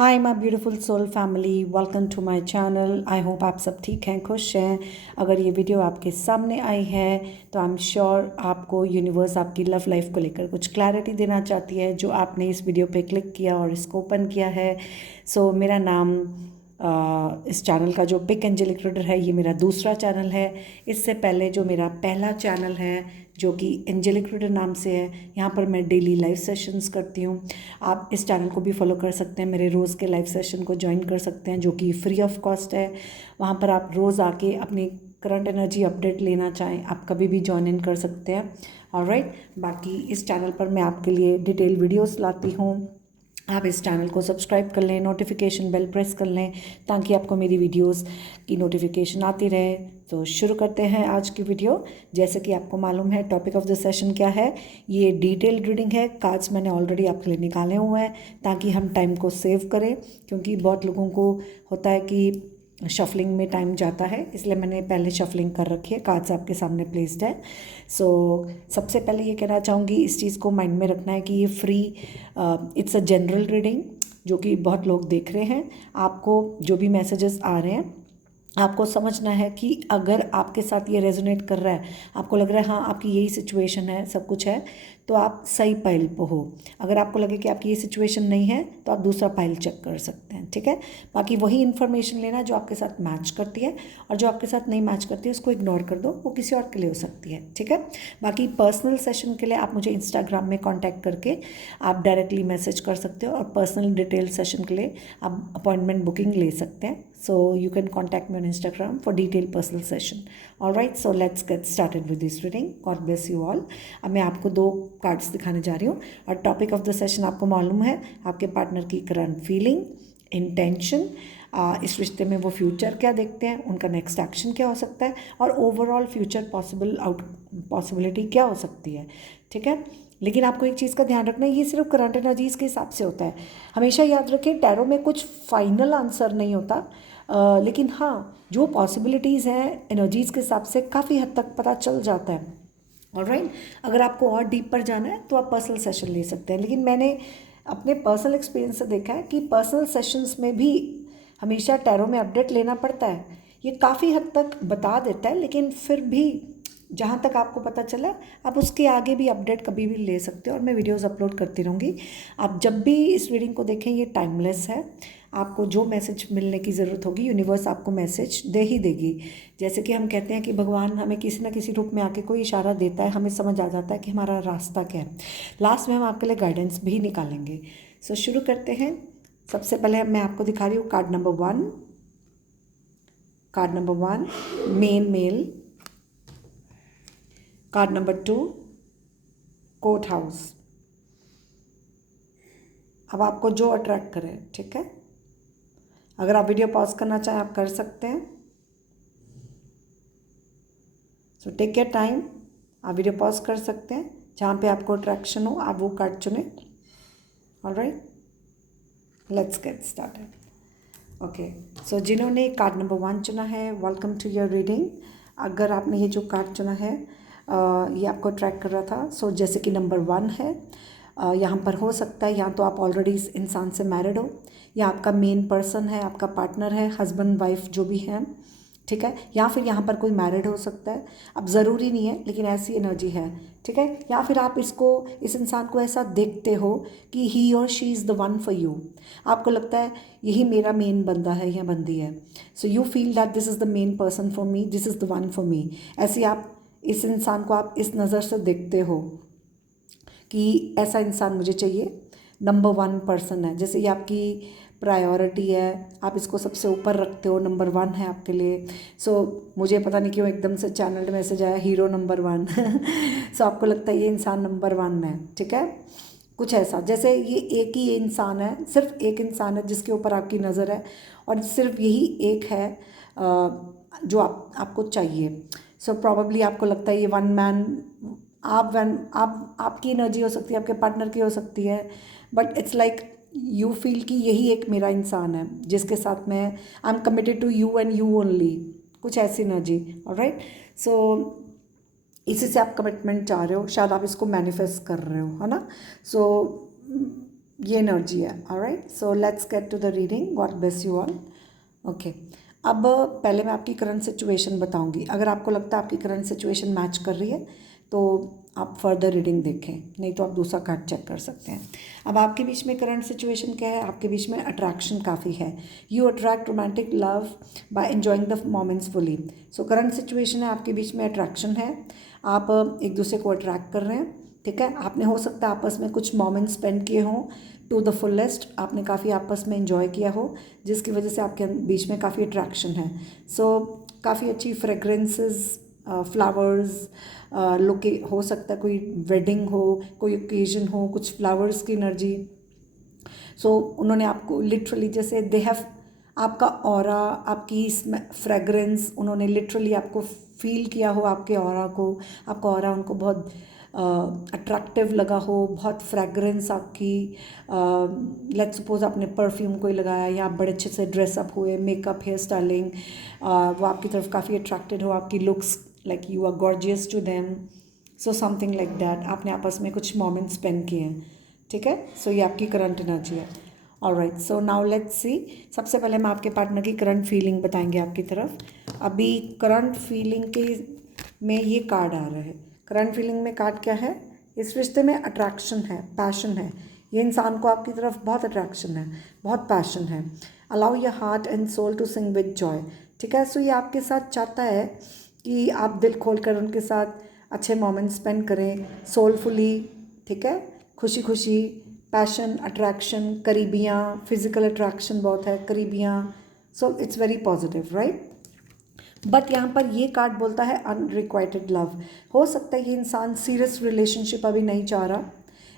Hi my beautiful soul family, welcome to my channel. I hope आप सब ठीक हैं, खुश हैं। अगर ये वीडियो आपके सामने आई है तो आई एम श्योर आपको यूनिवर्स आपकी लव लाइफ को लेकर कुछ क्लैरिटी देना चाहती है, जो आपने इस वीडियो पे क्लिक किया और इसको ओपन किया है। मेरा नाम इस चैनल का जो पिक एंजेलिक रीडर है, ये मेरा दूसरा चैनल है। इससे पहले जो मेरा पहला चैनल है जो कि एंजेलिक रीडर नाम से है, यहाँ पर मैं डेली लाइव सेशंस करती हूँ। आप इस चैनल को भी फॉलो कर सकते हैं, मेरे रोज़ के लाइव सेशन को ज्वाइन कर सकते हैं जो कि फ्री ऑफ कॉस्ट है। वहाँ पर आप रोज़ आके अपनी करंट एनर्जी अपडेट लेना चाहें, आप कभी भी ज्वाइन इन कर सकते हैं। ऑलराइट, बाकी इस चैनल पर मैं आपके लिए डिटेल वीडियोस लाती हूँ। आप इस चैनल को सब्सक्राइब कर लें, नोटिफिकेशन बेल प्रेस कर लें ताकि आपको मेरी वीडियोस की नोटिफिकेशन आती रहे। तो शुरू करते हैं आज की वीडियो। जैसे कि आपको मालूम है, टॉपिक ऑफ द सेशन क्या है। ये डिटेल रीडिंग है। कार्ड्स मैंने ऑलरेडी आपके लिए निकाले हुए हैं ताकि हम टाइम को सेव करें, क्योंकि बहुत लोगों को होता है कि शफलिंग में टाइम जाता है, इसलिए मैंने पहले शफलिंग कर रखी है। कार्ड्स आपके सामने प्लेस्ड है। सबसे पहले ये कहना चाहूँगी, इस चीज़ को माइंड में रखना है कि ये free it's a general reading जो कि बहुत लोग देख रहे हैं। आपको जो भी मैसेजेस आ रहे हैं, आपको समझना है कि अगर आपके साथ ये रेजोनेट कर रहा है, आपको लग रहा है हाँ आपकी यही सिचुएशन है, सब कुछ है, तो आप सही पाइल पे हो। अगर आपको लगे कि आपकी ये सिचुएशन नहीं है तो आप दूसरा पाइल चेक कर सकते हैं, ठीक है। बाकी वही इन्फॉर्मेशन लेना जो आपके साथ मैच करती है, और जो आपके साथ नहीं मैच करती है उसको इग्नोर कर दो, वो किसी और के लिए हो सकती है, ठीक है। बाकी पर्सनल सेशन के लिए आप मुझे इंस्टाग्राम में कॉन्टैक्ट करके आप डायरेक्टली मैसेज कर सकते हो, और पर्सनल डिटेल सेशन के लिए आप अपॉइंटमेंट बुकिंग ले सकते हैं। So you can contact me on Instagram for detailed personal session. All right, so let's get started with this reading. God bless you all. अब मैं आपको 2 कार्ड्स दिखाने जा रही हूँ, और टॉपिक ऑफ द सेशन आपको मालूम है, आपके पार्टनर की करंट फीलिंग, इंटेंशन, इस रिश्ते में वो फ्यूचर क्या देखते हैं, उनका नेक्स्ट एक्शन क्या हो सकता है, और ओवरऑल फ्यूचर पॉसिबिलिटी क्या हो सकती है, ठीक है। लेकिन आपको एक चीज़ का ध्यान रखना है, ये सिर्फ करंट एनर्जीज़ के हिसाब से होता है। हमेशा याद रखें, टैरो में कुछ फाइनल आंसर नहीं होता, लेकिन हाँ, जो पॉसिबिलिटीज़ हैं एनर्जीज़ के हिसाब से काफ़ी हद तक पता चल जाता है। ऑलराइट, अगर आपको और डीप पर जाना है तो आप पर्सनल सेशन ले सकते हैं, लेकिन मैंने अपने पर्सनल एक्सपीरियंस से देखा है कि पर्सनल सेशंस में भी हमेशा टैरो में अपडेट लेना पड़ता है। ये काफ़ी हद तक बता देता है, लेकिन फिर भी जहाँ तक आपको पता चला, आप उसके आगे भी अपडेट कभी भी ले सकते हो, और मैं वीडियोस अपलोड करती रहूँगी। आप जब भी इस रीडिंग को देखें, ये टाइमलेस है। आपको जो मैसेज मिलने की ज़रूरत होगी, यूनिवर्स आपको मैसेज दे ही देगी। जैसे कि हम कहते हैं कि भगवान हमें किसी न किसी रूप में आके कोई इशारा देता है, हमें समझ आ जाता है कि हमारा रास्ता क्या है। लास्ट में हम आपके लिए गाइडेंस भी निकालेंगे। शुरू करते हैं। सबसे पहले मैं आपको दिखा रही हूँ card number 1। Card number 1 main mail. Card number 2 court house. अब आपको जो अट्रैक्ट करे, ठीक है। अगर आप वीडियो पॉज करना चाहें आप कर सकते हैं। टेक योर टाइम, आप वीडियो पॉज कर सकते हैं। जहाँ पे आपको अट्रैक्शन हो आप वो कार्ड चुने। Alright, let's get started. Okay, जिन्होंने कार्ड नंबर 1 चुना है, वेलकम टू योर रीडिंग। अगर आपने ये जो कार्ड चुना है, ये आपको अट्रैक्ट कर रहा था, जैसे कि नंबर 1 है, यहाँ पर हो सकता है या तो आप ऑलरेडी इस इंसान से मैरिड हो, या आपका मेन पर्सन है, आपका पार्टनर है, हस्बैंड वाइफ जो भी है, ठीक है। या फिर यहाँ पर कोई मैरिड हो सकता है। अब ज़रूरी नहीं है, लेकिन ऐसी एनर्जी है, ठीक है। या फिर आप इस इंसान को ऐसा देखते हो कि ही और she is the one for you. आपको लगता है यही मेरा मेन बंदा है या बंदी है। You feel that this is the main person for me, this is the one for मी। ऐसे आप इस इंसान को आप इस नज़र से देखते हो कि ऐसा इंसान मुझे चाहिए, नंबर 1 पर्सन है, जैसे ये आपकी प्रायोरिटी है, आप इसको सबसे ऊपर रखते हो, नंबर 1 है आपके लिए। मुझे पता नहीं क्यों एकदम से चैनल मैसेज आया हीरो नंबर 1। आपको लगता है ये इंसान नंबर 1 है, ठीक है। कुछ ऐसा, जैसे ये एक ही इंसान है, सिर्फ एक इंसान है जिसके ऊपर आपकी नज़र है, और सिर्फ यही एक है जो आपको चाहिए। प्रॉबेबली आपको लगता है ये वन मैन, आपकी एनर्जी हो सकती है, आपके पार्टनर की हो सकती है, but it's like you feel कि यही एक मेरा इंसान है जिसके साथ मैं I am committed to you and you only, कुछ ऐसी एनर्जी। ऑलराइट, इसी से आप कमिटमेंट चाह रहे हो, शायद आप इसको मैनिफेस्ट कर रहे हो, है ना। ये एनर्जी है। Alright, so let's get to the reading. God bless you all. Okay, अब पहले मैं आपकी करंट सिचुएशन बताऊंगी। अगर आपको लगता है आपकी करंट सिचुएशन मैच कर रही है तो आप फर्दर रीडिंग देखें, नहीं तो आप दूसरा कार्ड चेक कर सकते हैं। अब आपके बीच में करंट सिचुएशन क्या है? आपके बीच में अट्रैक्शन काफ़ी है। You attract romantic love by enjoying the moments fully. So current situation है, आपके बीच में अट्रैक्शन है, आप एक दूसरे को अट्रैक्ट कर रहे हैं। ठीक है, आपने हो सकता है आपस में कुछ मोमेंट्स स्पेंड किए हों टू द फुलेस्ट, आपने काफ़ी आपस में एंजॉय किया हो, जिसकी वजह से आपके बीच में काफ़ी अट्रैक्शन है। सो काफ़ी अच्छी फ्रेगरेंसेस, फ्लावर्स, लोके हो सकता है कोई वेडिंग हो, कोई ओकेजन हो, कुछ फ्लावर्स की एनर्जी। सो उन्होंने आपको लिटरली जैसे दे हैव आपका ऑरा, आपकी फ्रेगरेंस, उन्होंने लिटरली आपको फील किया हो, आपके ऑरा को, आपका ऑरा उनको बहुत अट्रैक्टिव लगा हो, बहुत फ्रेगरेंस आपकी। लेट्स सपोज आपने परफ्यूम कोई लगाया या आप बड़े अच्छे से ड्रेसअप हुए, मेकअप, हेयर स्टाइलिंग, वो आपकी तरफ काफ़ी अट्रैक्टेड हो, आपकी looks like you are gorgeous to them. So something like that, आपने आपस में कुछ मोमेंट्स स्पेंड किए हैं। ठीक है, सो ये आपकी करंट एनर्जी है। Alright, so now let's see. सबसे पहले हम आपके पार्टनर की करंट फीलिंग बताएंगे आपकी तरफ। अभी करंट फीलिंग के में ये कार्ड आ रहा है। करंट फीलिंग में कार्ड क्या है? इस रिश्ते में अट्रैक्शन है, पैशन है। ये इंसान को आपकी तरफ बहुत अट्रैक्शन है, बहुत पैशन है। Allow your heart and soul to sing with joy. ठीक है, सो ये आपके साथ चाहता है कि आप दिल खोल कर उनके साथ अच्छे मोमेंट्स स्पेंड करें, सोलफुली। ठीक है, खुशी खुशी, पैशन, अट्रैक्शन, करीबियाँ, फिजिकल अट्रैक्शन बहुत है, करीबियाँ। So it's very positive, right. But यहाँ पर ये कार्ड बोलता है अनरिक्वाइटेड लव। हो सकता है ये इंसान सीरियस रिलेशनशिप अभी नहीं चाह रहा,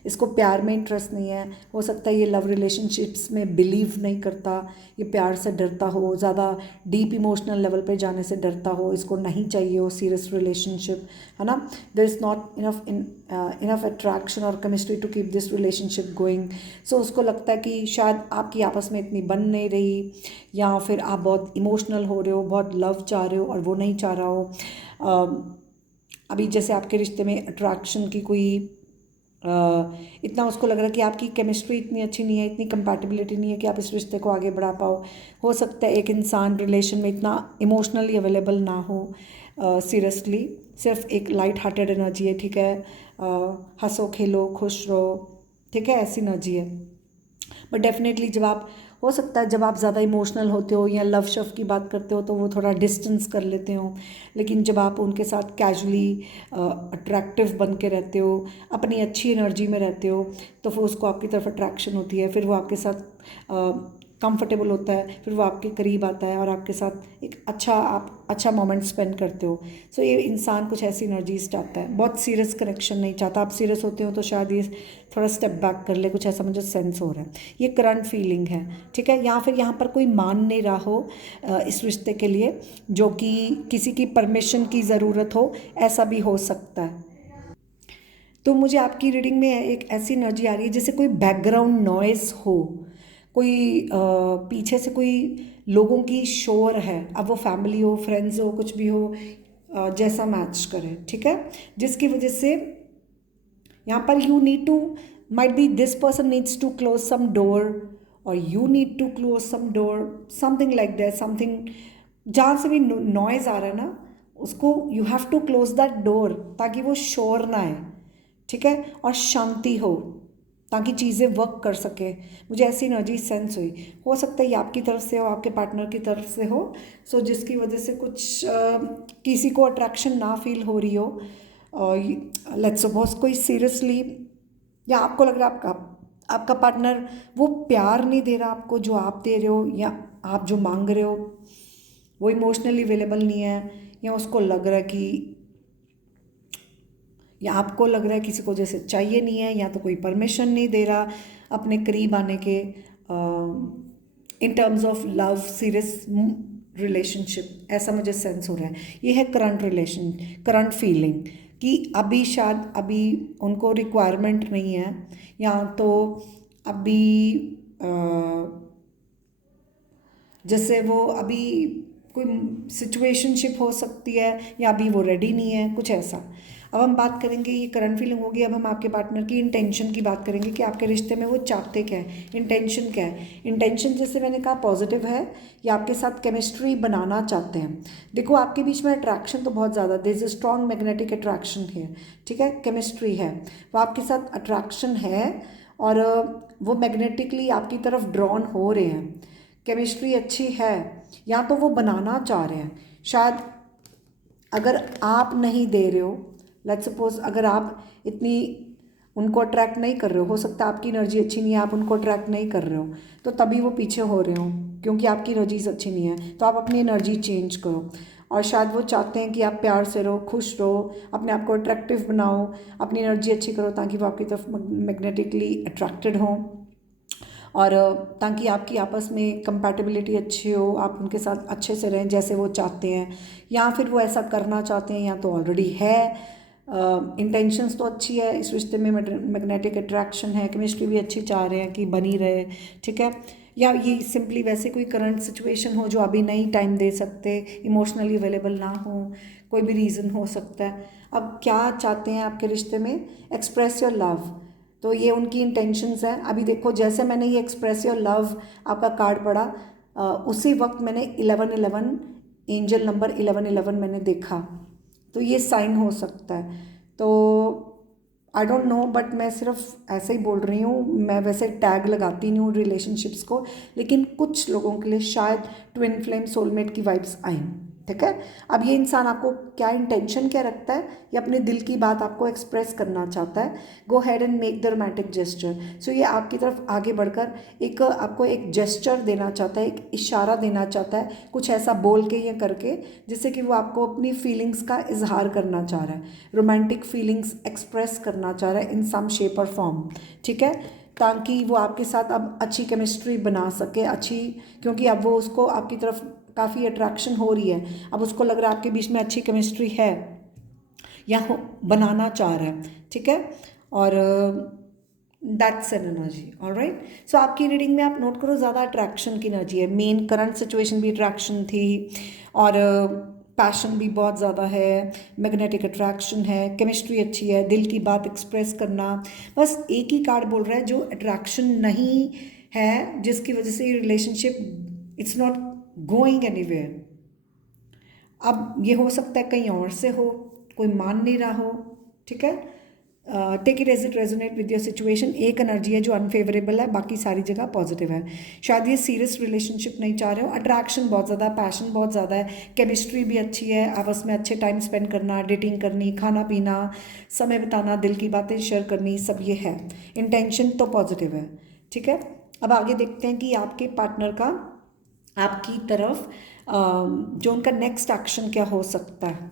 इसको प्यार में इंटरेस्ट नहीं है। हो सकता है ये लव रिलेशनशिप्स में बिलीव नहीं करता, ये प्यार से डरता हो, ज़्यादा डीप इमोशनल लेवल पे जाने से डरता हो, इसको नहीं चाहिए हो सीरियस रिलेशनशिप, है ना। There is not enough attraction और chemistry to keep this relationship going. So उसको लगता है कि शायद आपकी आपस में इतनी बन नहीं रही, या फिर आप बहुत इमोशनल हो रहे हो, बहुत लव चाह रहे हो और वो नहीं चाह रहा हो। अभी जैसे आपके रिश्ते में अट्रैक्शन की कोई इतना उसको लग रहा है कि आपकी केमिस्ट्री इतनी अच्छी नहीं है, इतनी कंपैटिबिलिटी नहीं है कि आप इस रिश्ते को आगे बढ़ा पाओ। हो सकता है एक इंसान रिलेशन में इतना इमोशनली अवेलेबल ना हो, सीरियसली सिर्फ एक लाइट हार्टेड एनर्जी है। ठीक है, हंसो खेलो खुश रहो, ठीक है, ऐसी एनर्जी है। बट डेफिनेटली जब आप, हो सकता है जब आप ज़्यादा इमोशनल होते हो या लव शव की बात करते हो तो वो थोड़ा डिस्टेंस कर लेते हो, लेकिन जब आप उनके साथ कैजुअली अट्रैक्टिव बन के रहते हो, अपनी अच्छी एनर्जी में रहते हो, तो फिर उसको आपकी तरफ अट्रैक्शन होती है, फिर वो आपके साथ कंफर्टेबल होता है, फिर वो आपके करीब आता है और आपके साथ एक आप अच्छा मोमेंट स्पेंड करते हो। सो ये इंसान कुछ ऐसी एनर्जीज चाहता है, बहुत सीरियस कनेक्शन नहीं चाहता। आप सीरियस होते हो तो शायद ये थोड़ा स्टेप बैक कर ले, कुछ ऐसा मुझे सेंस हो रहा है। ये करंट फीलिंग है, ठीक है। या फिर यहाँ पर कोई मान नहीं रहा हो इस रिश्ते के लिए, जो कि किसी की परमिशन की ज़रूरत हो, ऐसा भी हो सकता है। तो मुझे आपकी रीडिंग में एक ऐसी एनर्जी आ रही है जैसे कोई बैकग्राउंड नॉइज़ हो, कोई पीछे से कोई लोगों की शोर है, अब वो फैमिली हो, फ्रेंड्स हो, कुछ भी हो, जैसा मैच करे, ठीक है, जिसकी वजह से यहाँ पर you need to, might be this person needs to close some door और you need to close some door, something like that, something. जहाँ से भी नॉइज़ आ रहा है ना, उसको you have to close that door ताकि वो शोर ना आए, ठीक है, और शांति हो, ताकि चीज़ें वर्क कर सके। मुझे ऐसी एनर्जी सेंस हुई। हो सकता है ये आपकी तरफ से हो, आपके पार्टनर की तरफ से हो, सो जिसकी वजह से कुछ किसी को अट्रैक्शन ना फील हो रही हो। लेट्स सपोज कोई सीरियसली, या आपको लग रहा है आपका पार्टनर वो प्यार नहीं दे रहा आपको जो आप दे रहे हो, या आप जो मांग रहे हो वो इमोशनली अवेलेबल नहीं है, या उसको लग रहा है कि, या आपको लग रहा है किसी को जैसे चाहिए नहीं है, या तो कोई परमिशन नहीं दे रहा अपने करीब आने के, in terms of love serious relationship, ऐसा मुझे सेंस हो रहा है। ये है करंट फीलिंग कि अभी शायद अभी उनको रिक्वायरमेंट नहीं है, या तो अभी जैसे वो अभी कोई सिचुएशनशिप हो सकती है, या अभी वो रेडी नहीं है, कुछ ऐसा। अब हम बात करेंगे, ये करंट फीलिंग होगी। अब हम आपके पार्टनर की इंटेंशन की बात करेंगे कि आपके रिश्ते में वो चाहते क्या है, इंटेंशन क्या है। इंटेंशन जैसे मैंने कहा पॉजिटिव है, या आपके साथ केमिस्ट्री बनाना चाहते हैं। देखो आपके बीच में अट्रैक्शन तो बहुत ज़्यादा, there is a strong magnetic attraction है, ठीक है, केमिस्ट्री है, वो आपके साथ अट्रैक्शन है और वो मैग्नेटिकली आपकी तरफ ड्रॉन हो रहे हैं, केमिस्ट्री अच्छी है, या तो वो बनाना चाह रहे हैं। शायद अगर आप नहीं दे रहे हो, लेट्स सपोज अगर आप इतनी उनको अट्रैक्ट नहीं कर रहे हो सकता है आपकी एनर्जी अच्छी नहीं है, आप उनको अट्रैक्ट नहीं कर रहे हो, तो तभी वो पीछे हो रहे हो, क्योंकि आपकी एनर्जीज अच्छी नहीं है। तो आप अपनी एनर्जी चेंज करो, और शायद वो चाहते हैं कि आप प्यार से रहो, खुश रहो, अपने आप को अट्रैक्टिव बनाओ, अपनी एनर्जी अच्छी करो, ताकि वो आपकी तरफ मैग्नेटिकली अट्रैक्टेड हों, और ताकि आपकी आपस में कंपैटिबिलिटी अच्छी हो, आप उनके साथ अच्छे से रहें जैसे वो चाहते हैं, या फिर वो ऐसा करना चाहते हैं या तो ऑलरेडी है। इंटेंशंस तो अच्छी है, इस रिश्ते में मैग्नेटिक अट्रैक्शन है, केमिस्ट्री भी अच्छी चाह रहे हैं कि बनी रहे, ठीक है। या ये सिंपली वैसे कोई करंट सिचुएशन हो जो अभी नहीं टाइम दे सकते, इमोशनली अवेलेबल ना हो, कोई भी रीज़न हो सकता है। अब क्या चाहते हैं आपके रिश्ते में, एक्सप्रेस योर लव, तो ये उनकी इंटेंशंस हैं। अभी देखो जैसे मैंने ये एक्सप्रेस योर लव आपका कार्ड पढ़ा, उसी वक्त मैंने 1111 एंजल नंबर 1111 मैंने देखा, तो ये साइन हो सकता है। तो आई डोंट नो, बट मैं सिर्फ ऐसे ही बोल रही हूँ, मैं वैसे टैग लगाती नहीं हूँ रिलेशनशिप्स को, लेकिन कुछ लोगों के लिए शायद ट्विन फ्लेम सोलमेट की वाइब्स आई, ठीक है। अब ये इंसान आपको क्या इंटेंशन क्या रखता है, ये अपने दिल की बात आपको एक्सप्रेस करना चाहता है। Go ahead and make the romantic gesture, so ये आपकी तरफ आगे बढ़कर एक आपको एक जेस्चर देना चाहता है, एक इशारा देना चाहता है, कुछ ऐसा बोल के या करके, जिससे कि वो आपको अपनी फीलिंग्स का इजहार करना चाह रहा है, रोमांटिक फीलिंग्स एक्सप्रेस करना चाह रहा है इन सम शेप और फॉर्म, ठीक है, ताकि वो आपके साथ अब अच्छी केमिस्ट्री बना सके, अच्छी, क्योंकि अब वो उसको आपकी तरफ काफ़ी अट्रैक्शन हो रही है, अब उसको लग रहा है आपके बीच में अच्छी केमिस्ट्री है या हो बनाना चाह रहा है, ठीक है। और दैट्स एन एनर्जी, ऑलराइट। सो आपकी रीडिंग में आप नोट करो ज़्यादा अट्रैक्शन की एनर्जी है, मेन करंट सिचुएशन भी अट्रैक्शन थी, और पैशन भी बहुत ज़्यादा है, मैग्नेटिक अट्रैक्शन है, केमिस्ट्री अच्छी है, दिल की बात एक्सप्रेस करना। बस एक ही कार्ड बोल रहा है जो अट्रैक्शन नहीं है, जिसकी वजह से ये relationship it's not going anywhere. अब ये हो सकता है कहीं और से हो, कोई मान नहीं रहा हो, ठीक है। Take it as it resonate with your situation. एक एनर्जी है जो अनफेवरेबल है, बाकी सारी जगह पॉजिटिव है। शायद ये सीरियस रिलेशनशिप नहीं चाह रहे हो, अट्रैक्शन बहुत ज़्यादा है, पैशन बहुत ज़्यादा है, केमिस्ट्री भी अच्छी है, आपस में अच्छे टाइम स्पेंड करना, डेटिंग करनी, खाना पीना, समय बिताना, दिल की बातें शेयर करनी, सब ये है। इंटेंशन तो पॉजिटिव है, ठीक है। अब आगे देखते हैं कि आपके पार्टनर का आपकी तरफ जो उनका नेक्स्ट एक्शन क्या हो सकता है।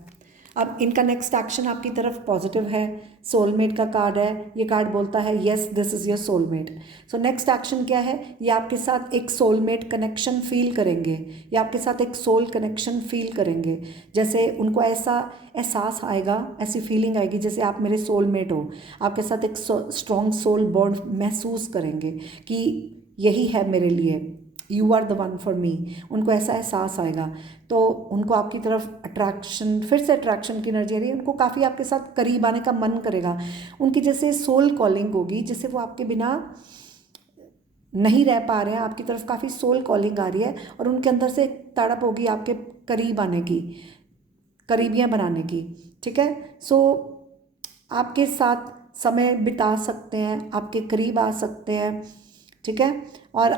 अब इनका नेक्स्ट एक्शन आपकी तरफ पॉजिटिव है, सोलमेट का कार्ड है, ये कार्ड बोलता है yes this is your soulmate. So next action क्या है, ये आपके साथ एक सोलमेट कनेक्शन फील करेंगे, ये आपके साथ एक सोल कनेक्शन फील करेंगे, जैसे उनको ऐसा एहसास आएगा, ऐसी फीलिंग आएगी जैसे आप मेरे सोलमेट हो, आपके साथ एक स्ट्रॉन्ग सोल बॉन्ड महसूस करेंगे कि यही है मेरे लिए, you are the one for me, उनको ऐसा एहसास आएगा। तो उनको आपकी तरफ अट्रैक्शन, फिर से अट्रैक्शन की एनर्जी आ रही है, उनको काफ़ी आपके साथ करीब आने का मन करेगा, उनकी जैसे सोल कॉलिंग होगी, जैसे वो आपके बिना नहीं रह पा रहे हैं, आपकी तरफ काफ़ी सोल कॉलिंग आ रही है, और उनके अंदर से एक तड़प होगी आपके करीब आने की, करीबियाँ बनाने की, ठीक है। सो आपके साथ समय बिता सकते हैं, आपके करीब आ सकते हैं, ठीक है। और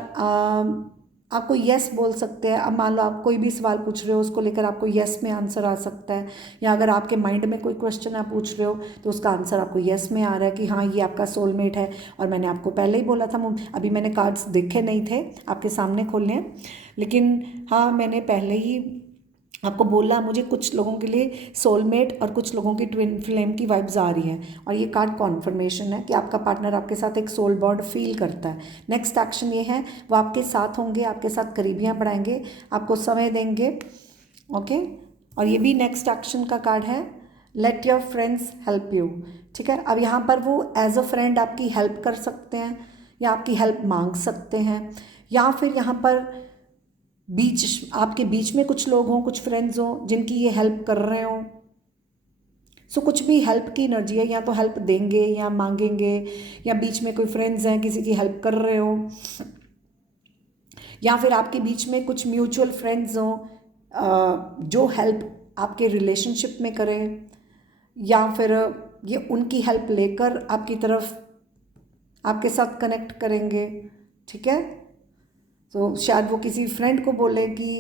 आपको यस बोल सकते हैं। अब मान लो आप कोई भी सवाल पूछ रहे हो, उसको लेकर आपको यस में आंसर आ सकता है, या अगर आपके माइंड में कोई क्वेश्चन आप पूछ रहे हो तो उसका आंसर आपको यस में आ रहा है कि हाँ ये आपका सोलमेट है। और मैंने आपको पहले ही बोला था, अभी मैंने कार्ड्स देखे नहीं थे, आपके सामने खोले हैं, लेकिन हाँ मैंने पहले ही आपको बोला, मुझे कुछ लोगों के लिए सोलमेट और कुछ लोगों की ट्विन फ्लेम की वाइब्स आ रही हैं, और ये कार्ड कॉन्फर्मेशन है कि आपका पार्टनर आपके साथ एक सोल बॉन्ड फील करता है। नेक्स्ट एक्शन ये है, वो आपके साथ होंगे, आपके साथ करीबियाँ बढ़ाएंगे, आपको समय देंगे, ओके। और ये भी नेक्स्ट एक्शन का कार्ड है, let your friends help you, ठीक है। अब यहाँ पर वो एज अ फ्रेंड आपकी हेल्प कर सकते हैं, या आपकी हेल्प मांग सकते हैं, या फिर यहाँ पर आपके बीच में कुछ लोग हों, कुछ फ्रेंड्स हों जिनकी ये हेल्प कर रहे हों। सो कुछ भी हेल्प की एनर्जी है, या तो हेल्प देंगे या मांगेंगे, या बीच में कोई फ्रेंड्स हैं किसी की हेल्प कर रहे हो, या फिर आपके बीच में कुछ म्यूचुअल फ्रेंड्स हों जो हेल्प आपके रिलेशनशिप में करें, या फिर ये उनकी हेल्प लेकर आपकी तरफ आपके साथ कनेक्ट करेंगे। ठीक है, तो शायद वो किसी फ्रेंड को बोले कि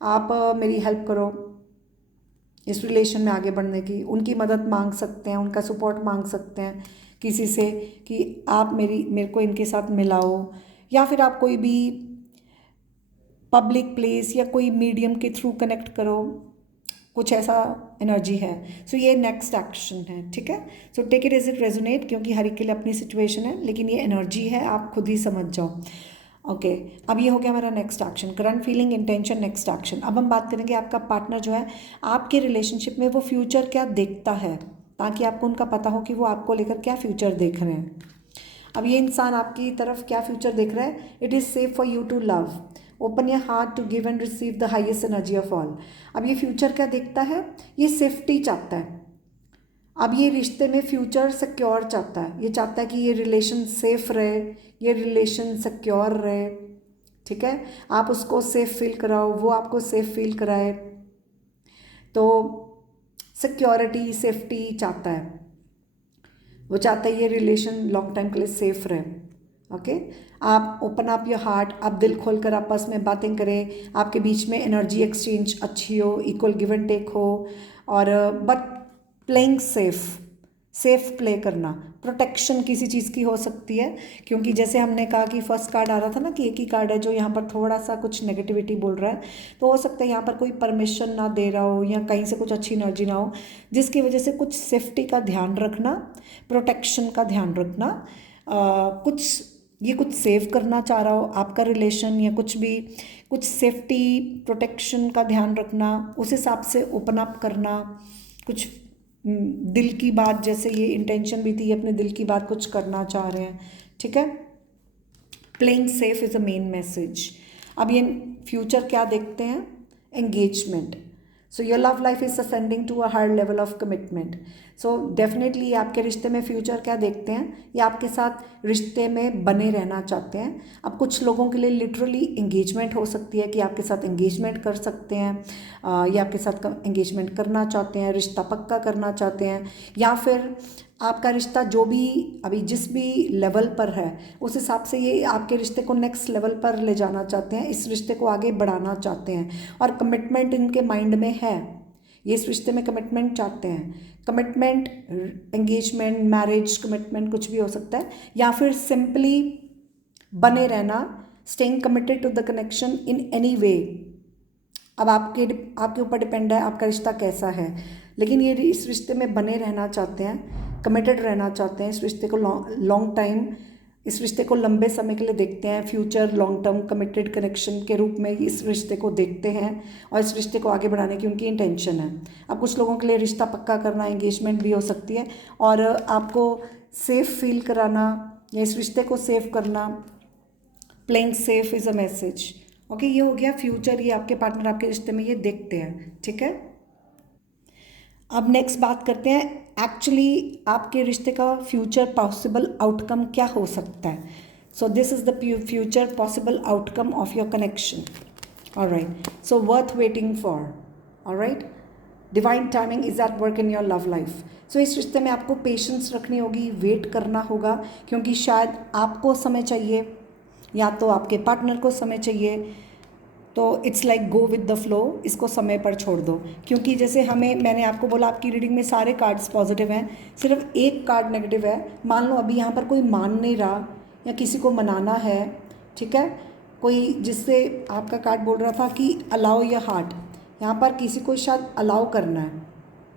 आप मेरी हेल्प करो इस रिलेशन में आगे बढ़ने की, उनकी मदद मांग सकते हैं, उनका सपोर्ट मांग सकते हैं किसी से कि आप मेरे को इनके साथ मिलाओ, या फिर आप कोई भी पब्लिक प्लेस या कोई मीडियम के थ्रू कनेक्ट करो, कुछ ऐसा एनर्जी है। सो ये नेक्स्ट एक्शन है। ठीक है, so take it as it resonate, क्योंकि हर एक के लिए अपनी सिचुएशन है, लेकिन ये एनर्जी है, आप खुद ही समझ जाओ। ओके, अब ये हो गया हमारा next action, current feeling, intention, next action. अब हम बात करेंगे आपका पार्टनर जो है आपके रिलेशनशिप में वो फ्यूचर क्या देखता है, ताकि आपको उनका पता हो कि वो आपको लेकर क्या फ्यूचर देख रहे हैं। अब ये इंसान आपकी तरफ क्या फ्यूचर देख रहा है, it is safe for you to love, open your heart to give and receive the highest energy of all. अब ये फ्यूचर क्या देखता है, ये सेफ्टी चाहता है। अब ये रिश्ते में फ्यूचर सिक्योर चाहता है, ये चाहता है कि ये रिलेशन सेफ रहे, ये रिलेशन सिक्योर रहे। ठीक है, आप उसको सेफ फील कराओ, वो आपको सेफ फील कराए, तो सिक्योरिटी सेफ्टी चाहता है, वो चाहता है ये रिलेशन लॉन्ग टाइम के लिए सेफ रहे। ओके, आप ओपन अप योर हार्ट, आप दिल खोलकर आपस में बातें करें, आपके बीच में एनर्जी एक्सचेंज अच्छी हो, इक्वल गिव एंड टेक हो, और बट प्लेइंग सेफ प्ले करना। प्रोटेक्शन किसी चीज़ की हो सकती है, क्योंकि जैसे हमने कहा कि फर्स्ट कार्ड आ रहा था ना कि एक ही कार्ड है जो यहाँ पर थोड़ा सा कुछ नेगेटिविटी बोल रहा है, तो हो सकता है यहाँ पर कोई परमिशन ना दे रहा हो, या कहीं से कुछ अच्छी एनर्जी ना हो, जिसकी वजह से कुछ सेफ्टी का ध्यान रखना, प्रोटेक्शन का ध्यान रखना, कुछ सेव करना चाह रहा हो आपका रिलेशन, या कुछ भी कुछ सेफ्टी प्रोटेक्शन का ध्यान रखना, उस हिसाब से ओपन अप करना, कुछ दिल की बात, जैसे ये इंटेंशन भी थी, ये अपने दिल की बात कुछ करना चाह रहे हैं। ठीक है, playing safe is a main message. अब ये फ्यूचर क्या देखते हैं, engagement. So your love life is ascending to a higher level of commitment. So definitely आपके रिश्ते में फ्यूचर क्या देखते हैं, ये आपके साथ रिश्ते में बने रहना चाहते हैं। अब कुछ लोगों के लिए लिटरली एंगेजमेंट हो सकती है कि आपके साथ एंगेजमेंट कर सकते हैं, या आपके साथ एंगेजमेंट करना चाहते हैं, रिश्ता पक्का करना चाहते हैं, या फिर आपका रिश्ता जो भी अभी जिस भी लेवल पर है उस हिसाब से ये आपके रिश्ते को नेक्स्ट लेवल पर ले जाना चाहते हैं, इस रिश्ते को आगे बढ़ाना चाहते हैं, और कमिटमेंट इनके माइंड में है, ये इस रिश्ते में कमिटमेंट चाहते हैं। कमिटमेंट, एंगेजमेंट, मैरिज, कमिटमेंट कुछ भी हो सकता है, या फिर सिंपली बने रहना, staying committed to the connection in any way. अब आपके ऊपर डिपेंड है आपका रिश्ता कैसा है, लेकिन ये इस रिश्ते में बने रहना चाहते हैं, कमिटेड रहना चाहते हैं, इस रिश्ते को लॉन्ग टाइम, इस रिश्ते को लंबे समय के लिए देखते हैं, future long term committed connection के रूप में इस रिश्ते को देखते हैं, और इस रिश्ते को आगे बढ़ाने की उनकी इंटेंशन है। अब कुछ लोगों के लिए रिश्ता पक्का करना, एंगेजमेंट भी हो सकती है, और आपको सेफ फील कराना या इस रिश्ते को सेव करना, playing safe is a message. Okay, ये हो गया फ्यूचर, ये आपके पार्टनर आपके रिश्ते में ये देखते हैं। ठीक है, अब नेक्स्ट बात करते हैं एक्चुअली आपके रिश्ते का फ्यूचर पॉसिबल आउटकम क्या हो सकता है। So this is the future possible outcome of your connection. Alright, so worth waiting for. Alright, divine timing is at work in your love life. So इस रिश्ते में आपको पेशेंस रखनी होगी, वेट करना होगा, क्योंकि शायद आपको समय चाहिए या तो आपके पार्टनर को समय चाहिए। तो it's like go with the flow, इसको समय पर छोड़ दो, क्योंकि जैसे मैंने आपको बोला आपकी रीडिंग में सारे कार्ड्स पॉजिटिव हैं, सिर्फ एक कार्ड नेगेटिव है। मान लो अभी यहाँ पर कोई मान नहीं रहा या किसी को मनाना है, ठीक है, कोई जिससे आपका कार्ड बोल रहा था कि अलाउ योर हार्ट, यहाँ पर किसी को शायद अलाउ करना है।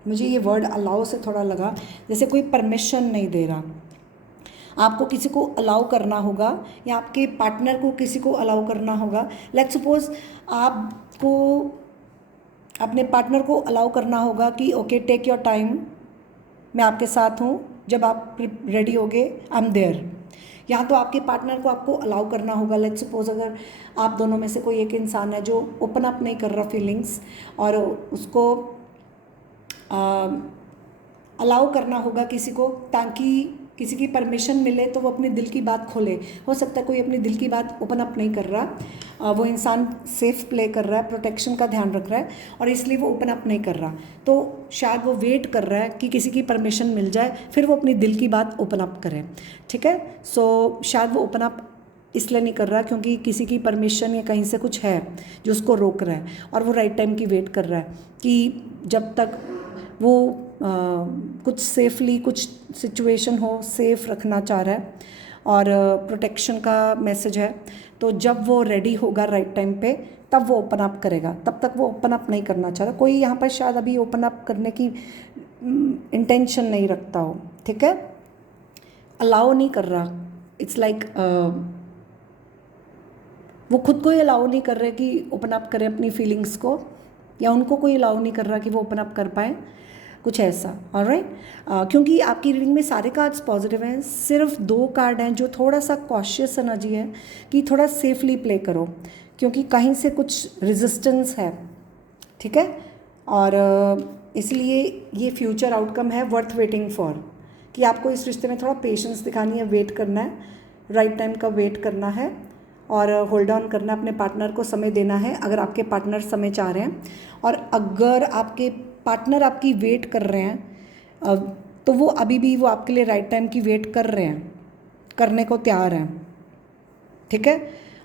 मुझे ये वर्ड अलाउ से थोड़ा लगा जैसे कोई परमिशन नहीं दे रहा, आपको किसी को अलाउ करना होगा या आपके पार्टनर को किसी को अलाउ करना होगा। लेट्स सपोज आपको अपने पार्टनर को अलाउ करना होगा कि ओके टेक योर टाइम, मैं आपके साथ हूँ, जब आप रेडी होगे आई एम देयर। या तो आपके पार्टनर को आपको अलाउ करना होगा। लेट्स सपोज अगर आप दोनों में से कोई एक इंसान है जो ओपन अप नहीं कर रहा फीलिंग्स, और उसको अलाउ करना होगा किसी को, ताकि किसी की परमिशन मिले तो वो अपने दिल की बात खोले। हो सकता है कोई अपनी दिल की बात ओपन अप नहीं कर रहा, वो इंसान सेफ प्ले कर रहा है, प्रोटेक्शन का ध्यान रख रहा है और इसलिए वो ओपन अप नहीं कर रहा। तो शायद वो वेट कर रहा है कि किसी की परमिशन मिल जाए फिर वो अपनी दिल की बात ओपन अप करे। ठीक है, सो शायद वो ओपन अप इसलिए नहीं कर रहा क्योंकि किसी की परमिशन या कहीं से कुछ है जो उसको रोक रहा है, और वो राइट टाइम की वेट कर रहा है कि जब तक वो कुछ सेफली कुछ सिचुएशन हो, सेफ रखना चाह रहा है और प्रोटेक्शन का मैसेज है। तो जब वो रेडी होगा राइट टाइम पे तब वो ओपन अप करेगा, तब तक वो ओपन अप नहीं करना चाह रहा। कोई यहाँ पर शायद अभी ओपन अप करने की इंटेंशन नहीं रखता हो। ठीक है, अलाउ नहीं कर रहा, इट्स लाइक वो खुद को ही अलाउ नहीं कर रहे कि ओपन अप करें अपनी फीलिंग्स को, या उनको कोई अलाउ नहीं कर रहा कि वो ओपन अप कर पाए, कुछ ऐसा। ऑलराइट, क्योंकि आपकी रीडिंग में सारे कार्ड्स पॉजिटिव हैं, सिर्फ 2 कार्ड हैं जो थोड़ा सा कॉशियस एनर्जी है कि थोड़ा सेफली प्ले करो क्योंकि कहीं से कुछ रेजिस्टेंस है। ठीक है, और इसलिए ये फ्यूचर आउटकम है वर्थ वेटिंग फॉर, कि आपको इस रिश्ते में थोड़ा पेशेंस दिखानी है, वेट करना है, राइट टाइम का वेट करना है और होल्ड ऑन करना, अपने पार्टनर को समय देना है अगर आपके पार्टनर समय चाह रहे हैं। और अगर आपके पार्टनर आपकी वेट कर रहे हैं तो वो अभी भी वो आपके लिए राइट टाइम की वेट कर रहे हैं, करने को तैयार हैं। ठीक है,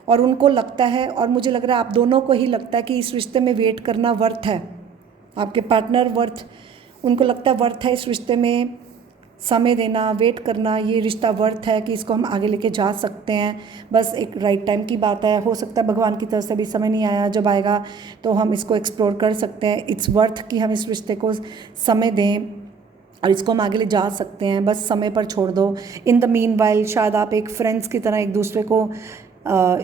और उनको लगता है, और मुझे लग रहा है आप दोनों को ही लगता है कि इस रिश्ते में वेट करना वर्थ है। आपके पार्टनर उनको लगता है वर्थ है इस रिश्ते में समय देना, वेट करना, ये रिश्ता वर्थ है कि इसको हम आगे लेके जा सकते हैं। बस एक राइट टाइम की बात है, हो सकता है भगवान की तरफ से भी समय नहीं आया, जब आएगा तो हम इसको एक्सप्लोर कर सकते हैं। इट्स वर्थ कि हम इस रिश्ते को समय दें और इसको हम आगे ले जा सकते हैं, बस समय पर छोड़ दो। इन द मीन वाइल शायद आप एक फ्रेंड्स की तरह एक दूसरे को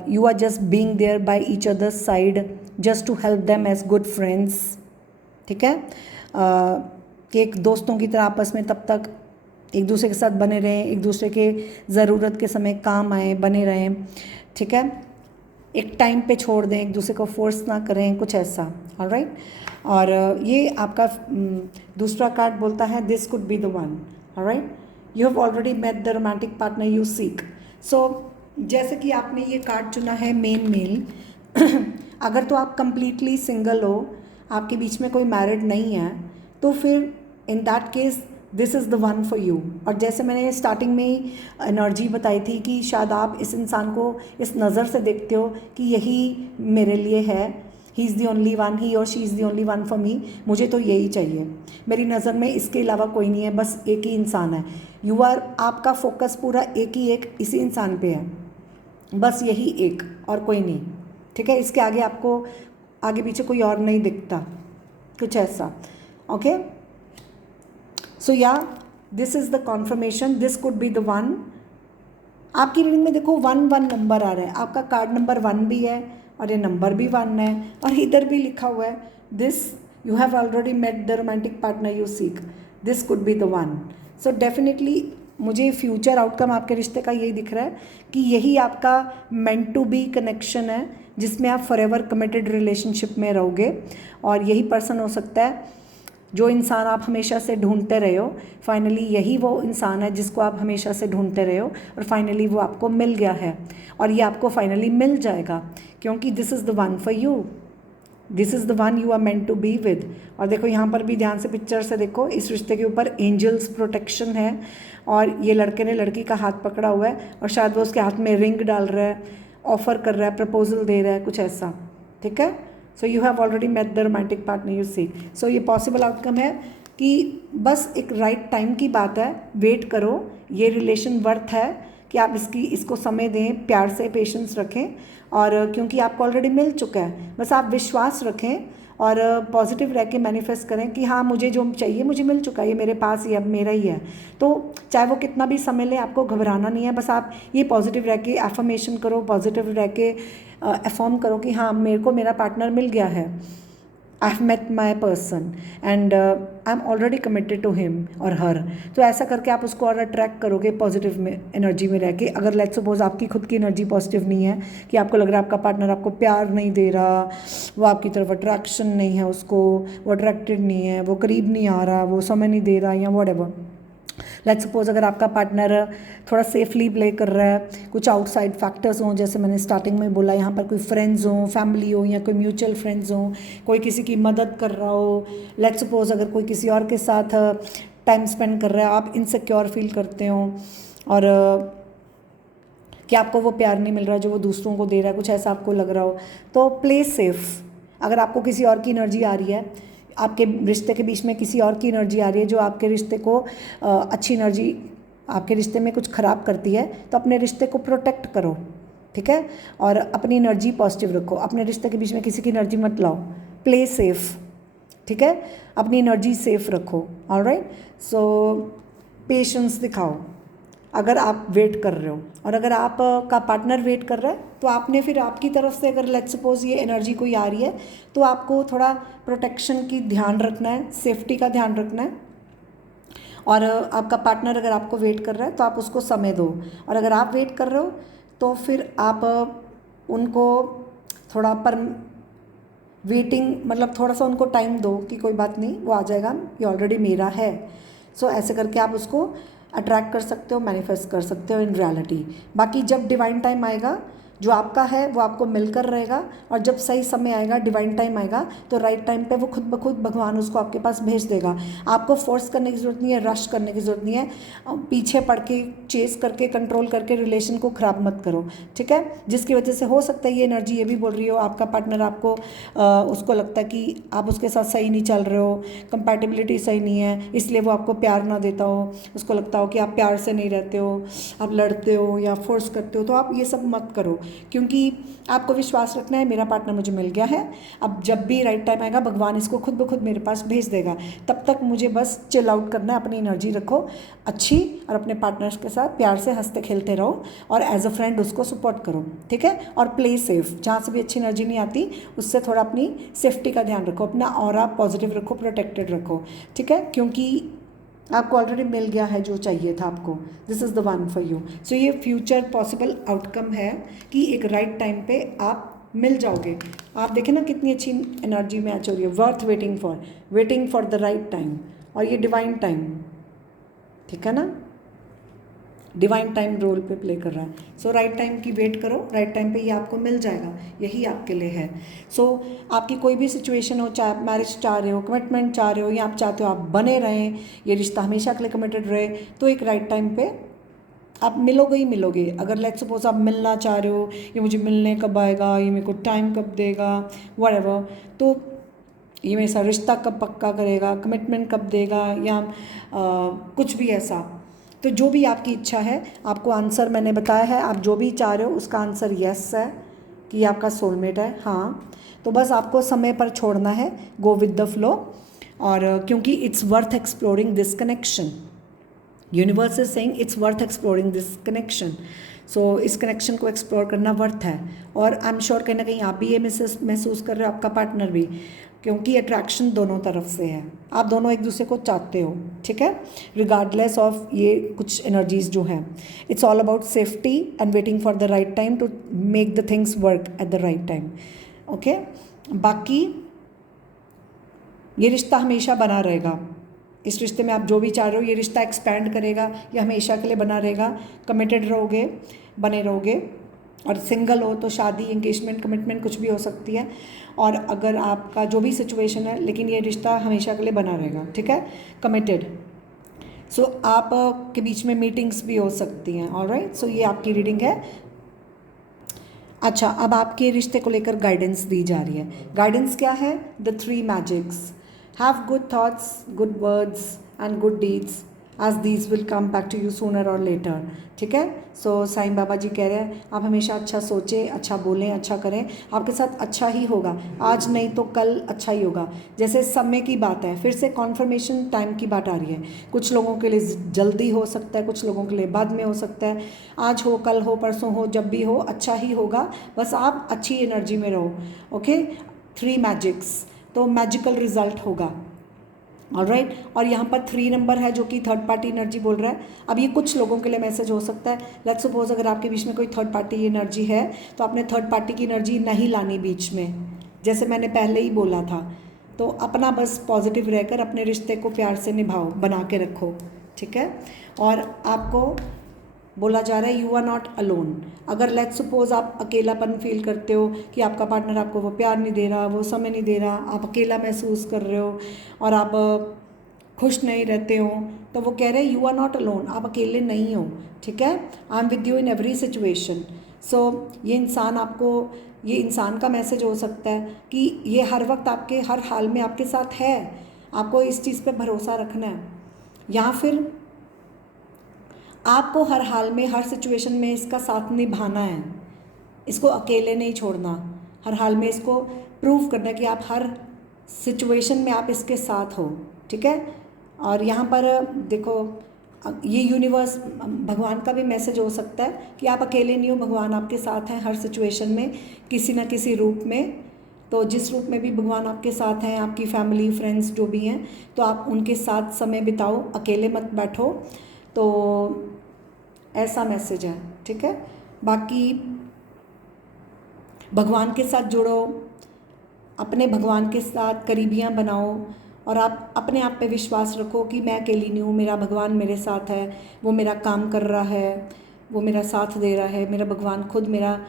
you are just being there by each others side just to help them as good friends. ठीक है, कि एक दोस्तों की तरह आपस में तब तक एक दूसरे के साथ बने रहें, एक दूसरे के ज़रूरत के समय काम आए, बने रहें। ठीक है, एक टाइम पे छोड़ दें, एक दूसरे को फोर्स ना करें, कुछ ऐसा। ऑलराइट, और ये आपका दूसरा कार्ड बोलता है this could be the one. Alright, you have already met the romantic partner you seek. So जैसे कि आपने ये कार्ड चुना है मेन मेल अगर तो आप कंप्लीटली सिंगल हो, आपके बीच में कोई मैरिड नहीं है, तो फिर in that case this is the one for you. और जैसे मैंने स्टार्टिंग में ही एनर्जी बताई थी कि शायद आप इस इंसान को इस नज़र से देखते हो कि यही मेरे लिए है, he is the only one, he और she is the only one for me, मुझे तो यही चाहिए, मेरी नज़र में इसके अलावा कोई नहीं है, बस एक ही इंसान है। आपका फोकस पूरा एक इसी इंसान पे है, बस यही एक और कोई नहीं। ठीक है, इसके आगे आपको आगे पीछे कोई और नहीं दिखता, कुछ ऐसा। ओके, सो या this is the confirmation, this could be the one. आपकी रीडिंग में देखो 1 नंबर आ रहा है, आपका कार्ड नंबर 1 भी है और ये नंबर भी 1 है, और इधर भी लिखा हुआ है this you have already met the romantic partner you seek, this could be the one. So definitely मुझे फ्यूचर आउटकम आपके रिश्ते का यही दिख रहा है कि यही आपका मेंट टू बी कनेक्शन है जिसमें आप फॉरएवर कमिटेड रिलेशनशिप में रहोगे, और यही पर्सन हो सकता है जो इंसान आप हमेशा से ढूंढते रहे हो। फाइनली यही वो इंसान है जिसको आप हमेशा से ढूंढते रहे हो और फाइनली वो आपको मिल गया है, और ये आपको फाइनली मिल जाएगा क्योंकि this is the one for you, this is the one you are meant to be with. और देखो यहाँ पर भी ध्यान से पिक्चर से देखो, इस रिश्ते के ऊपर एंजल्स प्रोटेक्शन है, और ये लड़के ने लड़की का हाथ पकड़ा हुआ है और शायद वो उसके हाथ में रिंग डाल रहा है, ऑफर कर रहा है, प्रपोजल दे रहा है, कुछ ऐसा। ठीक है, so you have already met the romantic partner you seek. So ये पॉसिबल आउटकम है कि बस एक राइट टाइम की बात है, वेट करो, ये रिलेशन वर्थ है कि आप इसको समय दें, प्यार से पेशेंस रखें, और क्योंकि आपको ऑलरेडी मिल चुका है, बस आप विश्वास रखें और पॉजिटिव रह के मैनिफेस्ट करें कि हाँ मुझे जो चाहिए मुझे मिल चुका है, ये मेरे पास ही अब मेरा ही है। तो चाहे वो कितना भी समय ले, आपको घबराना नहीं है, बस आप ये पॉजिटिव रह के एफर्मेशन करो, पॉजिटिव रह के एफर्म करो कि हाँ मेरे को मेरा पार्टनर मिल गया है, I have met my person and I am already committed to him or her. तो ऐसा करके आप उसको और अट्रैक्ट करोगे पॉजिटिव में एनर्जी में रह के। अगर लेट्स सपोज आपकी खुद की एनर्जी पॉजिटिव नहीं है, कि आपको लग रहा है आपका पार्टनर आपको प्यार नहीं दे रहा, वो आपकी तरफ अट्रैक्शन नहीं है उसको, वो अट्रैक्टेड नहीं है, वो करीब नहीं आ रहा, वो समय नहीं दे रहा, या व्हाटएवर। लेट्स सपोज अगर आपका पार्टनर थोड़ा सेफली प्ले कर रहा है, कुछ आउटसाइड फैक्टर्स हों, जैसे मैंने स्टार्टिंग में बोला, यहाँ पर कोई फ्रेंड्स हों, फैमिली हो, या कोई म्यूचुअल फ्रेंड्स हों, कोई किसी की मदद कर रहा हो। लेट्स सपोज अगर कोई किसी और के साथ टाइम स्पेंड कर रहा है, आप इनसिक्योर फील करते हो और कि आपको वो प्यार नहीं मिल रहा जो वो दूसरों को दे रहा है, कुछ ऐसा आपको लग रहा हो, तो प्ले सेफ। अगर आपको किसी और की एनर्जी आ रही है, आपके रिश्ते के बीच में किसी और की एनर्जी आ रही है जो आपके रिश्ते को अच्छी एनर्जी आपके रिश्ते में कुछ ख़राब करती है, तो अपने रिश्ते को प्रोटेक्ट करो, ठीक है, और अपनी एनर्जी पॉजिटिव रखो। अपने रिश्ते के बीच में किसी की एनर्जी मत लाओ, प्ले सेफ, ठीक है, अपनी एनर्जी सेफ रखो। ऑलराइट, सो पेशेंस दिखाओ अगर आप वेट कर रहे हो, और अगर आप का पार्टनर वेट कर रहा है तो आपने फिर आपकी तरफ से अगर लेट्स सपोज ये एनर्जी कोई आ रही है तो आपको थोड़ा प्रोटेक्शन की ध्यान रखना है, सेफ्टी का ध्यान रखना है। और आपका पार्टनर अगर आपको वेट कर रहा है तो आप उसको समय दो, और अगर आप वेट कर रहे हो तो फिर आप उनको थोड़ा पर वेटिंग मतलब थोड़ा सा उनको टाइम दो कि कोई बात नहीं, वो आ जाएगा, ये ऑलरेडी मेरा है। सो ऐसे करके आप उसको अट्रैक्ट कर सकते हो, मैनिफेस्ट कर सकते हो इन रियलिटी। बाकी जब डिवाइन टाइम आएगा, जो आपका है वो आपको मिलकर रहेगा, और जब सही समय आएगा, डिवाइन टाइम आएगा, तो राइट टाइम पे वो खुद ब खुद भगवान उसको आपके पास भेज देगा। आपको फोर्स करने की ज़रूरत नहीं है, रश करने की ज़रूरत नहीं है, पीछे पड़ के चेस करके कंट्रोल करके रिलेशन को ख़राब मत करो, ठीक है। जिसकी वजह से हो सकता है ये एनर्जी ये भी बोल रही हो, आपका पार्टनर आपको उसको लगता है कि आप उसके साथ सही नहीं चल रहे हो, कंपैटिबिलिटी सही नहीं है, इसलिए वो आपको प्यार ना देता हो, उसको लगता हो कि आप प्यार से नहीं रहते हो, आप लड़ते हो या फोर्स करते हो। तो आप ये सब मत करो, क्योंकि आपको विश्वास रखना है मेरा पार्टनर मुझे मिल गया है, अब जब भी राइट टाइम आएगा भगवान इसको खुद ब खुद मेरे पास भेज देगा। तब तक मुझे बस चिल आउट करना है, अपनी एनर्जी रखो अच्छी, और अपने पार्टनर्स के साथ प्यार से हंसते खेलते रहो, और एज अ फ्रेंड उसको सपोर्ट करो, ठीक है। और प्ले सेफ, जहाँ से भी अच्छी एनर्जी नहीं आती उससे थोड़ा अपनी सेफ्टी का ध्यान रखो, अपना ऑरा पॉजिटिव रखो, प्रोटेक्टेड रखो, ठीक है, क्योंकि आपको ऑलरेडी मिल गया है जो चाहिए था आपको। This is the one for you. So ये फ्यूचर पॉसिबल आउटकम है कि एक राइट टाइम पे आप मिल जाओगे। आप देखें ना कितनी अच्छी एनर्जी मैच हो रही है, worth waiting for the right time, और ये डिवाइन टाइम, ठीक है ना, डिवाइन टाइम रोल पे प्ले कर रहा है। सो राइट टाइम की वेट करो, राइट टाइम पे ये आपको मिल जाएगा, यही आपके लिए है। सो आपकी कोई भी सिचुएशन हो, चाहे आप मैरिज चाह रहे हो, कमिटमेंट चाह रहे हो, या आप चाहते हो आप बने रहें, ये रिश्ता हमेशा के लिए कमिटेड रहे, तो एक राइट टाइम पे आप मिलोगे ही मिलोगे। अगर लेट्स सपोज आप मिलना चाह रहे हो, ये मुझे मिलने कब आएगा, ये मेरे को टाइम कब देगा, व्हाटएवर, तो ये मेरे साथ रिश्ता कब पक्का करेगा, कमिटमेंट कब देगा, या कुछ भी ऐसा, तो जो भी आपकी इच्छा है, आपको आंसर मैंने बताया है, आप जो भी चाह रहे हो उसका आंसर यस है कि ये आपका सोलमेट है, हाँ। तो बस आपको समय पर छोड़ना है, गो विद द फ्लो, और क्योंकि it's worth exploring this connection, universe is saying it's worth exploring this connection. So इस कनेक्शन को एक्सप्लोर करना वर्थ है, और आई एम श्योर कहीं ना कहीं आप भी ये महसूस कर रहे हो, आपका पार्टनर भी, क्योंकि अट्रैक्शन दोनों तरफ से है, आप दोनों एक दूसरे को चाहते हो, ठीक है, रिगार्डलेस ऑफ ये कुछ एनर्जीज जो हैं। It's all about safety and waiting for the right time to make the things work at the right time, okay. बाकी ये रिश्ता हमेशा बना रहेगा, इस रिश्ते में आप जो भी चाह रहे हो, ये रिश्ता एक्सपैंड करेगा, ये हमेशा के लिए बना रहेगा, कमिटेड रहोगे, बने रहोगे। और सिंगल हो तो शादी, एंगेजमेंट, कमिटमेंट कुछ भी हो सकती है, और अगर आपका जो भी सिचुएशन है, लेकिन ये रिश्ता हमेशा के लिए बना रहेगा, ठीक है, कमिटेड। सो आप के बीच में मीटिंग्स भी हो सकती हैं, ऑलराइट। सो ये आपकी रीडिंग है। अच्छा, अब आपके रिश्ते को लेकर गाइडेंस दी जा रही है। गाइडेंस क्या है? The 3 magics. Have good thoughts, good words and good deeds as these will come back to you sooner or later, ठीक है। सो साईं बाबा जी कह रहे हैं आप हमेशा अच्छा सोचें, अच्छा बोलें, अच्छा करें, आपके साथ अच्छा ही होगा, आज नहीं तो कल अच्छा ही होगा। जैसे समय की बात है, फिर से कॉन्फर्मेशन टाइम की बात आ रही है, कुछ लोगों के लिए जल्दी हो सकता है, कुछ लोगों के लिए बाद में हो सकता है, आज हो, कल हो, परसों हो, जब भी हो अच्छा ही होगा, बस आप अच्छी एनर्जी में रहो, ओके। 3 मैजिक्स, तो मैजिकल रिजल्ट होगा। ऑलराइट, और यहाँ पर 3 नंबर है जो कि थर्ड पार्टी एनर्जी बोल रहा है। अब ये कुछ लोगों के लिए मैसेज हो सकता है। लेट्स सपोज अगर आपके बीच में कोई थर्ड पार्टी एनर्जी है तो आपने थर्ड पार्टी की एनर्जी नहीं लानी बीच में, जैसे मैंने पहले ही बोला था। तो अपना बस पॉजिटिव रहकर अपने रिश्ते को प्यार से निभाओ, बना के रखो, ठीक है। और आपको बोला जा रहा है यू आर नॉट अलोन। अगर लेट्स सपोज आप अकेलापन फील करते हो कि आपका पार्टनर आपको वो प्यार नहीं दे रहा, वो समय नहीं दे रहा, आप अकेला महसूस कर रहे हो और आप खुश नहीं रहते हो, तो वो कह रहे हैं यू आर नॉट अलोन, आप अकेले नहीं हो, ठीक है। I am with you in every situation. So ये इंसान का मैसेज हो सकता है कि ये हर वक्त आपके हर हाल में आपके साथ है। आपको इस चीज़ पे भरोसा रखना है, या फिर आपको हर हाल में हर सिचुएशन में इसका साथ निभाना है, इसको अकेले नहीं छोड़ना। हर हाल में इसको प्रूव करना है कि आप हर सिचुएशन में आप इसके साथ हो, ठीक है। और यहाँ पर देखो, ये यूनिवर्स भगवान का भी मैसेज हो सकता है कि आप अकेले नहीं हो, भगवान आपके साथ हैं हर सिचुएशन में, किसी न किसी रूप में। तो जिस रूप में भी भगवान आपके साथ हैं, आपकी फैमिली फ्रेंड्स जो भी हैं, तो आप उनके साथ समय बिताओ, अकेले मत बैठो। तो ऐसा मैसेज है, ठीक है। बाकी भगवान के साथ जुड़ो, अपने भगवान के साथ करीबियाँ बनाओ, और आप अपने आप पे विश्वास रखो कि मैं अकेली नहीं हूँ, मेरा भगवान मेरे साथ है, वो मेरा काम कर रहा है, वो मेरा साथ दे रहा है, मेरा भगवान खुद मेरा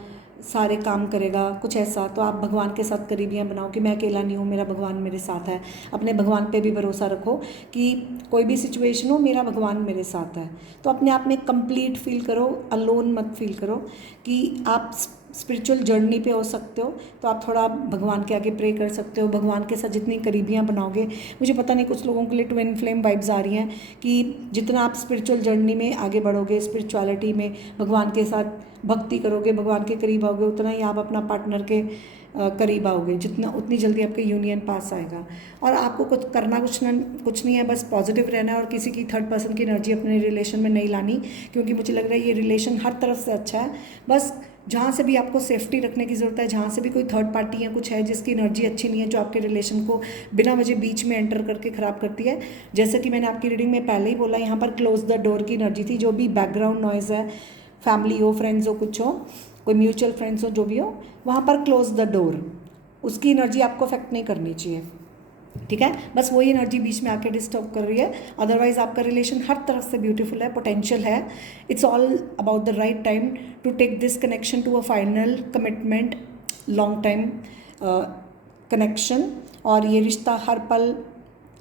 सारे काम करेगा, कुछ ऐसा। तो आप भगवान के साथ करीबियाँ बनाओ कि मैं अकेला नहीं हूँ, मेरा भगवान मेरे साथ है। अपने भगवान पे भी भरोसा रखो कि कोई भी सिचुएशन हो, मेरा भगवान मेरे साथ है। तो अपने आप में कंप्लीट फील करो, अलोन मत फील करो कि आप स्पिरिचुअल जर्नी पे हो सकते हो। तो आप थोड़ा भगवान के आगे प्रे कर सकते हो। भगवान के साथ जितनी करीबियाँ बनाओगे, मुझे पता नहीं कुछ लोगों के लिए ट्विन फ्लेम वाइब्स आ रही हैं कि जितना आप स्पिरिचुअल जर्नी में आगे बढ़ोगे, स्पिरिचुअलिटी में भगवान के साथ भक्ति करोगे, भगवान के करीब आओगे, उतना ही आप अपना पार्टनर के करीब आओगे, जितना उतनी जल्दी आपके यूनियन पास आएगा। और आपको कुछ करना कुछ नहीं है, बस पॉजिटिव रहना है और किसी की थर्ड पर्सन की एनर्जी अपने रिलेशन में नहीं लानी, क्योंकि मुझे लग रहा है ये रिलेशन हर तरफ से अच्छा है। बस जहाँ से भी आपको सेफ्टी रखने की ज़रूरत है, जहाँ से भी कोई थर्ड पार्टी या कुछ है जिसकी एनर्जी अच्छी नहीं है, जो आपके रिलेशन को बिना वजह बीच में एंटर करके ख़राब करती है, जैसे कि मैंने आपकी रीडिंग में पहले ही बोला, यहाँ पर क्लोज द डोर की एनर्जी थी। जो भी बैकग्राउंड नॉइज़ है, फैमिली हो, फ्रेंड्स हो, कुछ हो, कोई म्यूचुअल फ्रेंड्स हो, जो भी हो, वहाँ पर क्लोज द डोर, उसकी एनर्जी आपको अफेक्ट नहीं करनी चाहिए, ठीक है। बस वही एनर्जी बीच में आके डिस्टर्ब कर रही है। अदरवाइज आपका रिलेशन हर तरफ से ब्यूटीफुल है, पोटेंशियल है। It's all about the right time to take this connection to a final commitment, long time connection. और ये रिश्ता हर पल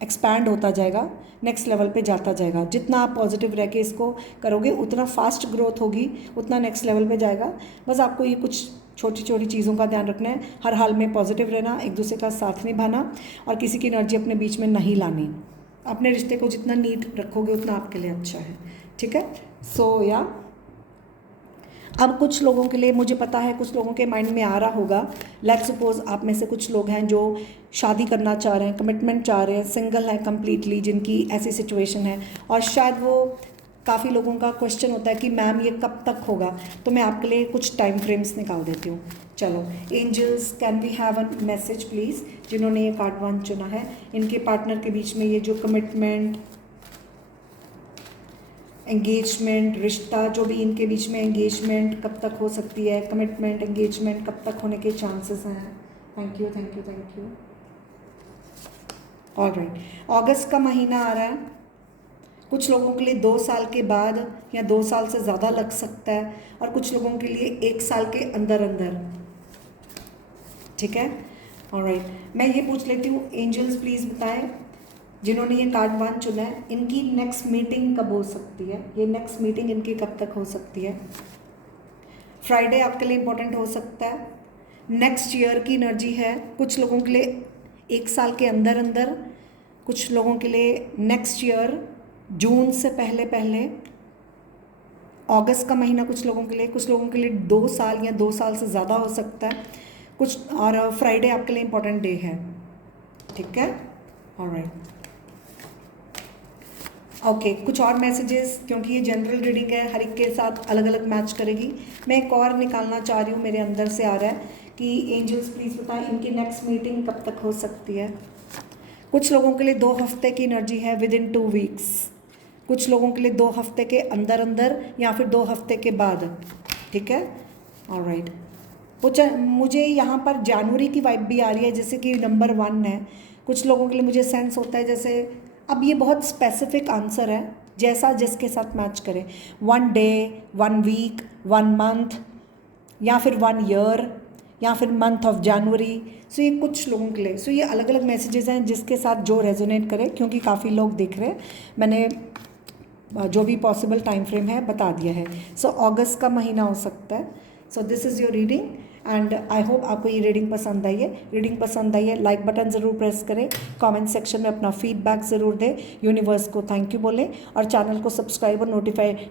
एक्सपैंड होता जाएगा, नेक्स्ट लेवल पे जाता जाएगा। जितना आप पॉजिटिव रह के इसको करोगे, उतना फास्ट ग्रोथ होगी, उतना नेक्स्ट लेवल पे जाएगा। बस आपको ये कुछ छोटी छोटी चीज़ों का ध्यान रखना है। हर हाल में पॉजिटिव रहना, एक दूसरे का साथ निभाना, और किसी की एनर्जी अपने बीच में नहीं लानी। अपने रिश्ते को जितना नीट रखोगे उतना आपके लिए अच्छा है, ठीक है। सो या अब कुछ लोगों के लिए, मुझे पता है कुछ लोगों के माइंड में आ रहा होगा, लेट्स सपोज आप में से कुछ लोग हैं जो शादी करना चाह रहे हैं, कमिटमेंट चाह रहे हैं, सिंगल हैं कम्प्लीटली, जिनकी ऐसी सिचुएशन है, और शायद वो काफ़ी लोगों का क्वेश्चन होता है कि मैम ये कब तक होगा। तो मैं आपके लिए कुछ टाइम फ्रेम्स निकाल देती हूँ। चलो angels, can we have a message please, जिन्होंने ये कार्ड 1 चुना है, इनके पार्टनर के बीच में ये जो कमिटमेंट, एंगेजमेंट, रिश्ता, जो भी इनके बीच में एंगेजमेंट कब तक हो सकती है, कमिटमेंट, एंगेजमेंट कब तक होने के चांसेस हैं। Thank you thank you thank you. Alright, अगस्त का महीना आ रहा है, कुछ लोगों के लिए 2 साल के बाद या 2 साल से ज़्यादा लग सकता है, और कुछ लोगों के लिए 1 साल के अंदर अंदर, ठीक है। ऑलराइट, मैं ये पूछ लेती हूँ, एंजल्स प्लीज़ बताएं, जिन्होंने ये कार्ड 1 चुना है, इनकी नेक्स्ट मीटिंग कब हो सकती है, ये नेक्स्ट मीटिंग इनकी कब तक हो सकती है। फ्राइडे आपके लिए इंपॉर्टेंट हो सकता है। नेक्स्ट ईयर की एनर्जी है, कुछ लोगों के लिए 1 साल के अंदर अंदर, कुछ लोगों के लिए नेक्स्ट ईयर जून से पहले पहले, अगस्त का महीना कुछ लोगों के लिए 2 साल या 2 साल से ज़्यादा हो सकता है कुछ, और फ्राइडे आपके लिए इंपॉर्टेंट डे है, ठीक है। ऑलराइट, ओके, कुछ और मैसेजेस, क्योंकि ये जनरल रीडिंग है, हर एक के साथ अलग अलग मैच करेगी। मैं एक और निकालना चाह रही हूँ, मेरे अंदर से आ रहा है कि एंजल्स प्लीज़ बताएं इनकी नेक्स्ट मीटिंग कब तक हो सकती है। कुछ लोगों के लिए 2 हफ्ते की एनर्जी है, विद इन 2 वीक्स। कुछ लोगों के लिए 2 हफ्ते के अंदर अंदर या फिर 2 हफ्ते के बाद, ठीक है। ऑलराइट, मुझे यहाँ पर जनवरी की वाइब भी आ रही है, जैसे कि नंबर 1 है। कुछ लोगों के लिए मुझे सेंस होता है जैसे, अब ये बहुत स्पेसिफिक आंसर है, जैसा जिसके साथ मैच करे। 1 डे, 1 वीक, 1 मंथ, या फिर 1 ईयर, या फिर मंथ ऑफ जनवरी। सो ये कुछ लोगों के लिए, सो ये अलग अलग मैसेजेस हैं जिसके साथ जो रेजोनेट करे, क्योंकि काफ़ी लोग देख रहे हैं। मैंने जो भी पॉसिबल टाइम फ्रेम है बता दिया है। सो अगस्त का महीना हो सकता है। So this is your reading and I hope आपको ये रीडिंग पसंद आई है। रीडिंग पसंद आई है, लाइक बटन ज़रूर प्रेस करें, कमेंट सेक्शन में अपना फीडबैक ज़रूर दें, यूनिवर्स को थैंक यू बोलें, और चैनल को सब्सक्राइब और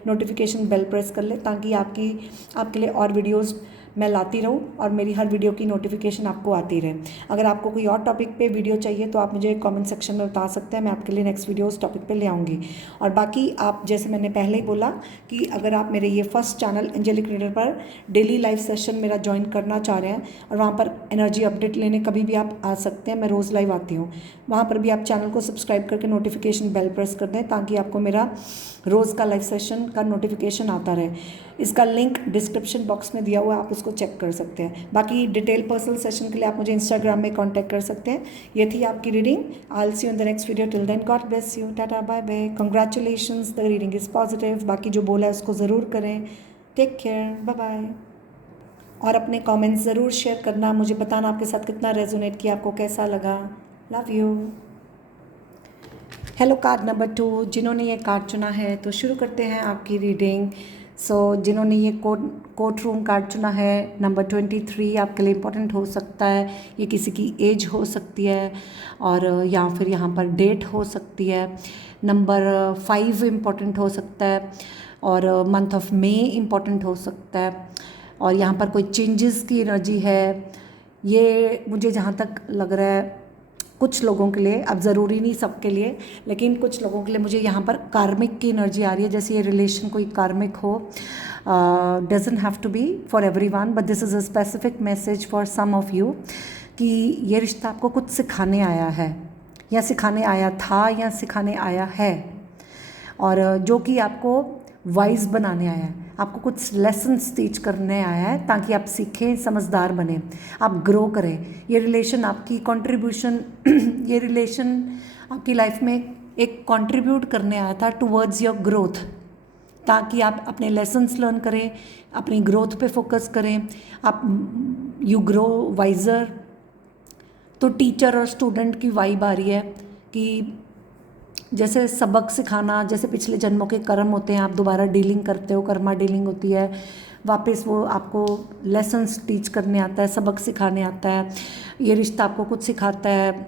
नोटिफिकेशन बेल प्रेस कर लें, ताकि आपके लिए और वीडियोज़ मैं लाती रहूँ और मेरी हर वीडियो की नोटिफिकेशन आपको आती रहे। अगर आपको कोई और टॉपिक पे वीडियो चाहिए तो आप मुझे कमेंट सेक्शन में बता सकते हैं, मैं आपके लिए नेक्स्ट वीडियो उस टॉपिक पे ले आऊँगी। और बाकी आप, जैसे मैंने पहले ही बोला कि अगर आप मेरे ये फर्स्ट चैनल एंजेलिक रीडर पर डेली लाइव सेशन मेरा ज्वाइन करना चाह रहे हैं और वहाँ पर एनर्जी अपडेट लेने कभी भी आप आ सकते हैं, मैं रोज़ लाइव आती हूँ। वहाँ पर भी आप चैनल को सब्सक्राइब करके नोटिफिकेशन बेल प्रेस कर दें, ताकि आपको मेरा रोज़ का लाइव सेशन का नोटिफिकेशन आता रहे। इसका लिंक डिस्क्रिप्शन बॉक्स में दिया हुआ है, आप उसको चेक कर सकते हैं। बाकी डिटेल पर्सनल सेशन के लिए आप मुझे इंस्टाग्राम में कांटेक्ट कर सकते हैं। ये थी आपकी reading. I will see you in the next video. Till then God bless you, tata bye bye, congratulations, the reading is positive. बाकी जो बोला है उसको ज़रूर करें। Take care, bye bye. और अपने कमेंट्स ज़रूर शेयर करना, मुझे बताना आपके साथ कितना रेजोनेट किया, आपको कैसा लगा। Love you. Hello card number 2, जिन्होंने ये कार्ड चुना है तो शुरू करते हैं आपकी रीडिंग। जिन्होंने ये कोर्ट रूम कार्ड चुना है, नंबर 23 आपके लिए इम्पोर्टेंट हो सकता है। ये किसी की एज हो सकती है और या फिर यहाँ पर डेट हो सकती है। नंबर 5 इम्पोर्टेंट हो सकता है और मंथ ऑफ मे इम्पोर्टेंट हो सकता है। और यहाँ पर कोई चेंजेस की एनर्जी है, ये मुझे जहाँ तक लग रहा है कुछ लोगों के लिए, अब ज़रूरी नहीं सबके लिए, लेकिन कुछ लोगों के लिए मुझे यहाँ पर कार्मिक की एनर्जी आ रही है, जैसे ये रिलेशन कोई कार्मिक हो। Doesn't have to be for everyone, but this is a specific message for some of you, कि ये रिश्ता आपको कुछ सिखाने आया है, या सिखाने आया था, या सिखाने आया है, और जो कि आपको वाइज बनाने आया है, आपको कुछ लेसन्स टीच करने आया है, ताकि आप सीखें, समझदार बने, आप ग्रो करें। ये रिलेशन आपकी कंट्रीब्यूशन ये रिलेशन आपकी लाइफ में एक कंट्रीब्यूट करने आया था टुवर्ड्स योर ग्रोथ, ताकि आप अपने लेसन्स लर्न करें, अपनी ग्रोथ पे फोकस करें, आप यू ग्रो वाइजर। तो टीचर और स्टूडेंट की वाइब आ रही है कि जैसे सबक सिखाना, जैसे पिछले जन्मों के कर्म होते हैं, आप दोबारा डीलिंग करते हो, कर्मा डीलिंग होती है, वापस वो आपको लेसन्स टीच करने आता है, सबक सिखाने आता है। ये रिश्ता आपको कुछ सिखाता है,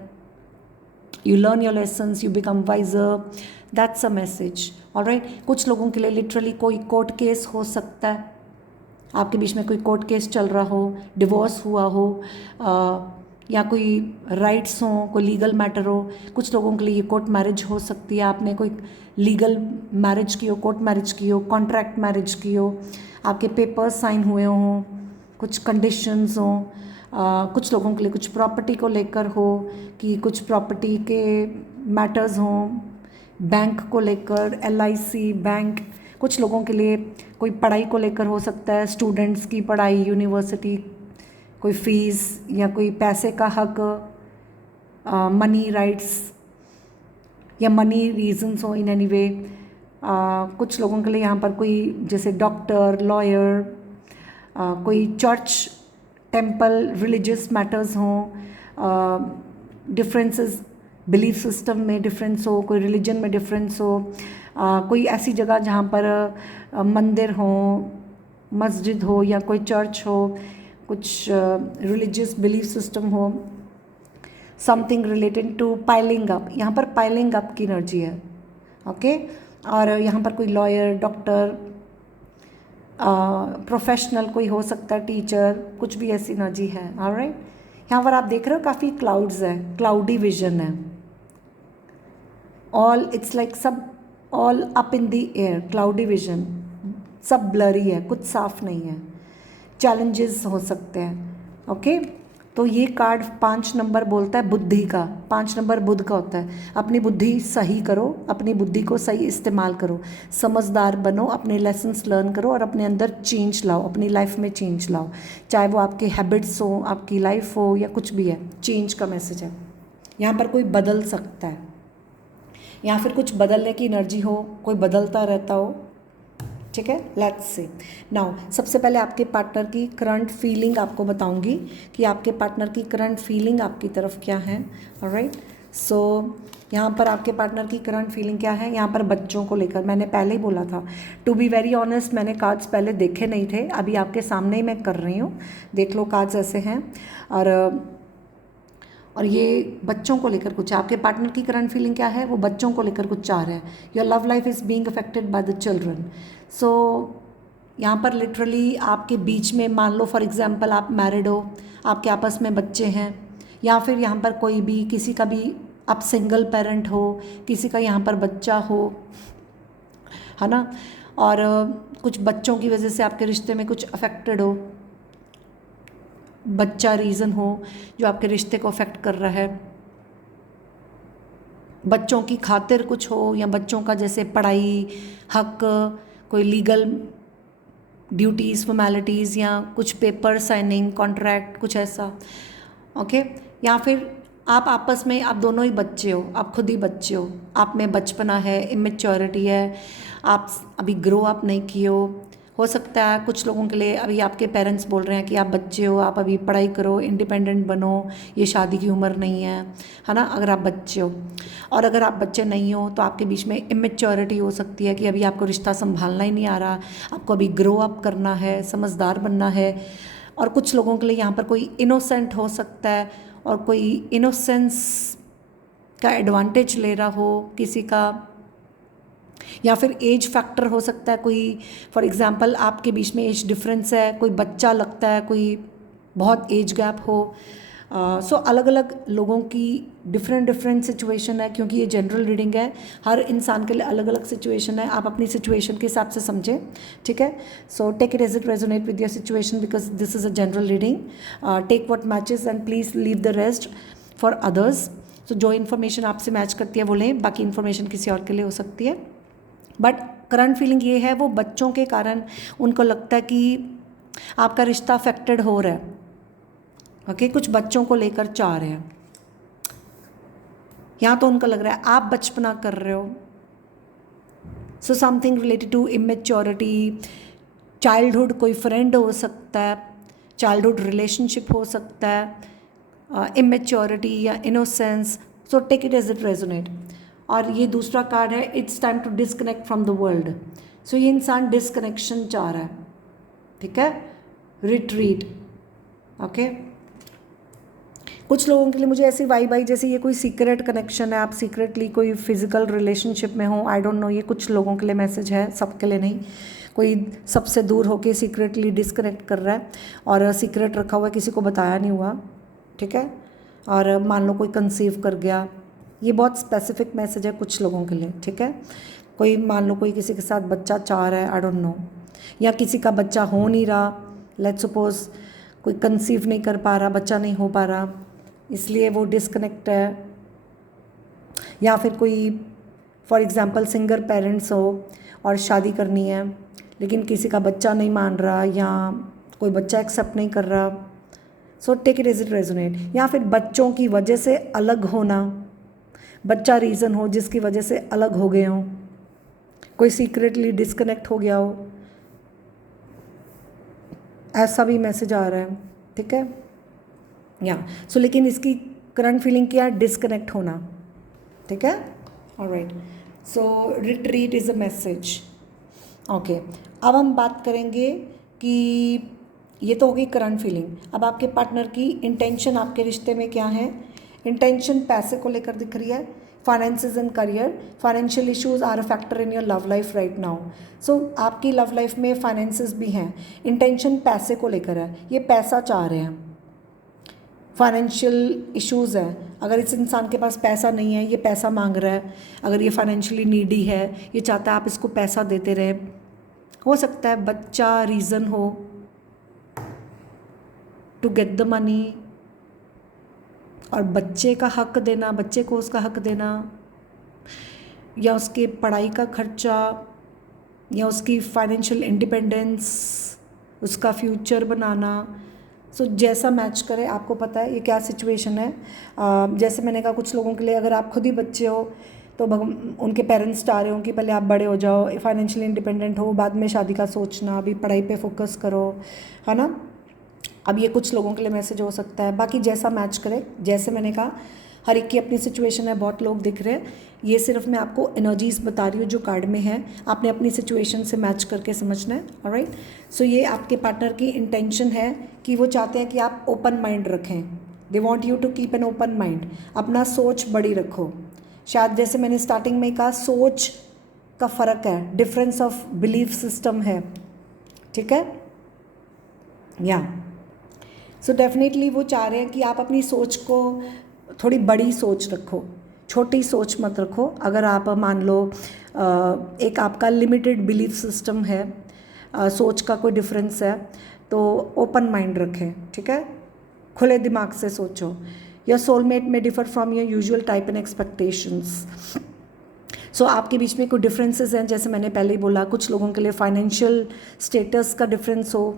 you learn your lessons, you become wiser, that's a message. Alright, कुछ लोगों के लिए लिटरली कोई कोर्ट केस हो सकता है, आपके बीच में कोई कोर्ट केस चल रहा हो, डिवोर्स हुआ हो, या कोई राइट्स हो, कोई लीगल मैटर हो। कुछ लोगों के लिए ये कोर्ट मैरिज हो सकती है, आपने कोई लीगल मैरिज की हो, कोर्ट मैरिज की हो, कॉन्ट्रैक्ट मैरिज की हो, आपके पेपर्स साइन हुए हों, कुछ कंडीशंस हों। कुछ लोगों के लिए कुछ प्रॉपर्टी को लेकर हो, कि कुछ प्रॉपर्टी के मैटर्स हों, बैंक को लेकर, LIC बैंक। कुछ लोगों के लिए कोई पढ़ाई को लेकर हो सकता है, स्टूडेंट्स की पढ़ाई, यूनिवर्सिटी, कोई फ़ीस या कोई पैसे का हक, मनी राइट्स या मनी रीजंस हो इन एनी वे। कुछ लोगों के लिए यहाँ पर कोई जैसे डॉक्टर, लॉयर, कोई चर्च, टेम्पल, रिलीजियस मैटर्स हों, डिफरेंसेस बिलीफ सिस्टम में डिफरेंस हो, कोई रिलीजन में डिफरेंस हो, कोई ऐसी जगह जहाँ पर मंदिर हो, मस्जिद हो या कोई चर्च हो, कुछ रिलीजियस बिलीफ सिस्टम हो, something related to piling up. यहाँ पर पाइलिंग अप की एनर्जी है, ओके। और यहाँ पर कोई लॉयर, डॉक्टर, प्रोफेशनल कोई हो सकता है, टीचर, कुछ भी ऐसी एनर्जी है। ऑलराइट, यहाँ पर आप देख रहे हो काफ़ी क्लाउड्स है, क्लाउडी विजन है, ऑल इट्स लाइक सब all up in the air, cloudy vision, सब ब्लरी है, कुछ साफ नहीं है, चैलेंजेस हो सकते हैं, ओके, तो ये कार्ड 5 नंबर बोलता है बुद्धि का, 5 नंबर बुध का होता है। अपनी बुद्धि सही करो, अपनी बुद्धि को सही इस्तेमाल करो, समझदार बनो, अपने लेसन्स लर्न करो और अपने अंदर चेंज लाओ, अपनी लाइफ में चेंज लाओ, चाहे वो आपके हैबिट्स हो, आपकी लाइफ हो या कुछ भी है। चेंज का मैसेज है यहाँ पर। कोई बदल सकता है या फिर कुछ बदलने की एनर्जी हो, कोई बदलता रहता हो, ठीक है। लेट्स सी नाउ, सबसे पहले आपके पार्टनर की करंट फीलिंग आपको बताऊंगी कि आपके पार्टनर की करंट फीलिंग आपकी तरफ क्या है। ऑलराइट, सो यहाँ पर आपके पार्टनर की करंट फीलिंग क्या है। यहाँ पर बच्चों को लेकर मैंने पहले ही बोला था, टू बी वेरी ऑनेस्ट मैंने कार्ड्स पहले देखे नहीं थे, अभी आपके सामने ही मैं कर रही हूँ। देख लो कार्ड्स ऐसे हैं और ये बच्चों को लेकर कुछ है। आपके पार्टनर की करंट फीलिंग क्या है, वो बच्चों को लेकर कुछ चाह रहे हैं। Your love life is being affected by the children. So यहाँ पर लिटरली आपके बीच में, मान लो फॉर एग्जांपल आप मैरिड हो, आपके आपस में बच्चे हैं, या फिर यहाँ पर कोई भी, किसी का भी, आप सिंगल पेरेंट हो, किसी का यहाँ पर बच्चा हो, है ना, और कुछ बच्चों की वजह से आपके रिश्ते में कुछ अफेक्टेड हो, बच्चा रीज़न हो जो आपके रिश्ते को अफेक्ट कर रहा है, बच्चों की खातिर कुछ हो, या बच्चों का जैसे पढ़ाई, हक, कोई लीगल ड्यूटीज़, फॉर्मेलिटीज़, या कुछ पेपर साइनिंग, कॉन्ट्रैक्ट, कुछ ऐसा। ओके, या फिर आप आपस में, आप दोनों ही बच्चे हो, आप खुद ही बच्चे हो, आप में बचपना है, इमेच्योरिटी है, आप अभी ग्रो अप नहीं किए हो सकता है कुछ लोगों के लिए अभी आपके पेरेंट्स बोल रहे हैं कि आप बच्चे हो, आप अभी पढ़ाई करो, इंडिपेंडेंट बनो, ये शादी की उम्र नहीं है ना, अगर आप बच्चे हो। और अगर आप बच्चे नहीं हो तो आपके बीच में इमेच्योरिटी हो सकती है कि अभी आपको रिश्ता संभालना ही नहीं आ रहा, आपको अभी ग्रो अप करना है, समझदार बनना है। और कुछ लोगों के लिए यहाँ पर कोई इनोसेंट हो सकता है और कोई इनोसेंस का एडवांटेज ले रहा हो किसी का, या फिर एज फैक्टर हो सकता है, कोई फॉर एग्जांपल आपके बीच में एज डिफरेंस है, कोई बच्चा लगता है, कोई बहुत एज गैप हो। सो अलग अलग लोगों की डिफरेंट सिचुएशन है, क्योंकि ये जनरल रीडिंग है, हर इंसान के लिए अलग अलग सिचुएशन है। आप अपनी सिचुएशन के हिसाब से समझें, ठीक है। So take it as it resonate with your situation because this is a general reading. Take what matches and please leave the rest for others. So जो इन्फॉर्मेशन आपसे मैच करती है वो लें, बाकी इन्फॉर्मेशन किसी और के लिए हो सकती है। बट करंट फीलिंग ये है, वो बच्चों के कारण उनको लगता है कि आपका रिश्ता अफेक्टेड हो रहा है। ओके, कुछ बच्चों को लेकर चाह रहे हैं, यहाँ तो उनको लग रहा है आप बचपना कर रहे हो। So something related to immaturity, childhood, कोई फ्रेंड हो सकता है, चाइल्डहुड रिलेशनशिप हो सकता है, इमेच्योरिटी या innocence. So take it as it resonate. और ये दूसरा कार्ड है, it's time to disconnect from the world. So ये इंसान डिस्कनेक्शन चाह रहा है, ठीक है, रिट्रीट। ओके, कुछ लोगों के लिए मुझे ऐसी वाइब आई जैसे ये कोई सीक्रेट कनेक्शन है, आप सीक्रेटली कोई फिजिकल रिलेशनशिप में हो, आई डोंट नो, ये कुछ लोगों के लिए मैसेज है, सबके लिए नहीं। कोई सबसे दूर होके सीक्रेटली डिस्कनेक्ट कर रहा है और सीक्रेट रखा हुआ है, किसी को बताया नहीं हुआ, ठीक है। और मान लो कोई कंसीव कर गया, ये बहुत स्पेसिफिक मैसेज है कुछ लोगों के लिए, ठीक है। कोई मान लो कोई किसी के साथ बच्चा चाह रहा है, आई डोंट नो, या किसी का बच्चा हो नहीं रहा, लेट्स सपोज कोई कंसीव नहीं कर पा रहा, बच्चा नहीं हो पा रहा, इसलिए वो डिस्कनेक्ट है। या फिर कोई फॉर एग्जांपल सिंगल पेरेंट्स हो और शादी करनी है लेकिन किसी का बच्चा नहीं मान रहा या कोई बच्चा एक्सेप्ट नहीं कर रहा। So take it as it resonate. या फिर बच्चों की वजह से अलग होना, बच्चा रीज़न हो जिसकी वजह से अलग हो गए हों, कोई सीक्रेटली डिस्कनेक्ट हो गया हो, ऐसा भी मैसेज आ रहा है, ठीक है। या सो लेकिन इसकी करंट फीलिंग क्या है, डिस्कनेक्ट होना, ठीक है। Alright, so retreat is a message. Okay, अब हम बात करेंगे कि ये तो हो गई करंट फीलिंग। अब आपके पार्टनर की इंटेंशन आपके रिश्ते में क्या है। इंटेंशन पैसे को लेकर दिख रही है, finances and career, financial issues are a factor in your love life right now. So आपकी लव लाइफ में फाइनेंसेस भी हैं, इंटेंशन पैसे को लेकर है, ये पैसा चाह रहे हैं, फाइनेंशियल इश्यूज़ है। अगर इस इंसान के पास पैसा नहीं है, ये पैसा मांग रहा है, अगर ये फाइनेंशियली नीडी है, ये चाहता है आप इसको पैसा देते रहे। हो सकता है बच्चा रीज़न हो, टू गेट द मनी, और बच्चे का हक देना, बच्चे को उसका हक देना, या उसके पढ़ाई का खर्चा, या उसकी फाइनेंशियल इंडिपेंडेंस, उसका फ्यूचर बनाना। सो जैसा मैच करे, आपको पता है ये क्या सिचुएशन है। जैसे मैंने कहा, कुछ लोगों के लिए अगर आप खुद ही बच्चे हो तो उनके पेरेंट्स चाह रहे हो कि पहले आप बड़े हो जाओ, फाइनेंशियली इंडिपेंडेंट हो, बाद में शादी का सोचना, अभी पढ़ाई पे फोकस करो, है ना। अब ये कुछ लोगों के लिए मैसेज हो सकता है, बाकी जैसा मैच करे। जैसे मैंने कहा, हर एक की अपनी सिचुएशन है, बहुत लोग दिख रहे हैं। ये सिर्फ मैं आपको एनर्जीज बता रही हूँ जो कार्ड में है, आपने अपनी सिचुएशन से मैच करके समझना है। ऑलराइट, सो ये आपके पार्टनर की इंटेंशन है कि वो चाहते हैं कि आप ओपन माइंड रखें। They want you to keep an open mind, अपना सोच बड़ी रखो। शायद जैसे मैंने स्टार्टिंग में कहा, सोच का फ़र्क है, डिफरेंस ऑफ बिलीफ सिस्टम है, ठीक है। या सो डेफिनेटली वो चाह रहे हैं कि आप अपनी सोच को थोड़ी बड़ी सोच रखो, छोटी सोच मत रखो। अगर आप मान लो एक आपका लिमिटेड बिलीफ सिस्टम है, सोच का कोई डिफरेंस है, तो ओपन माइंड रखें, ठीक है, खुले दिमाग से सोचो। Your soulmate may differ from your usual type and expectations. So आपके बीच में कोई डिफरेंसेस हैं, जैसे मैंने पहले ही बोला, कुछ लोगों के लिए फाइनेंशियल स्टेटस का डिफरेंस हो,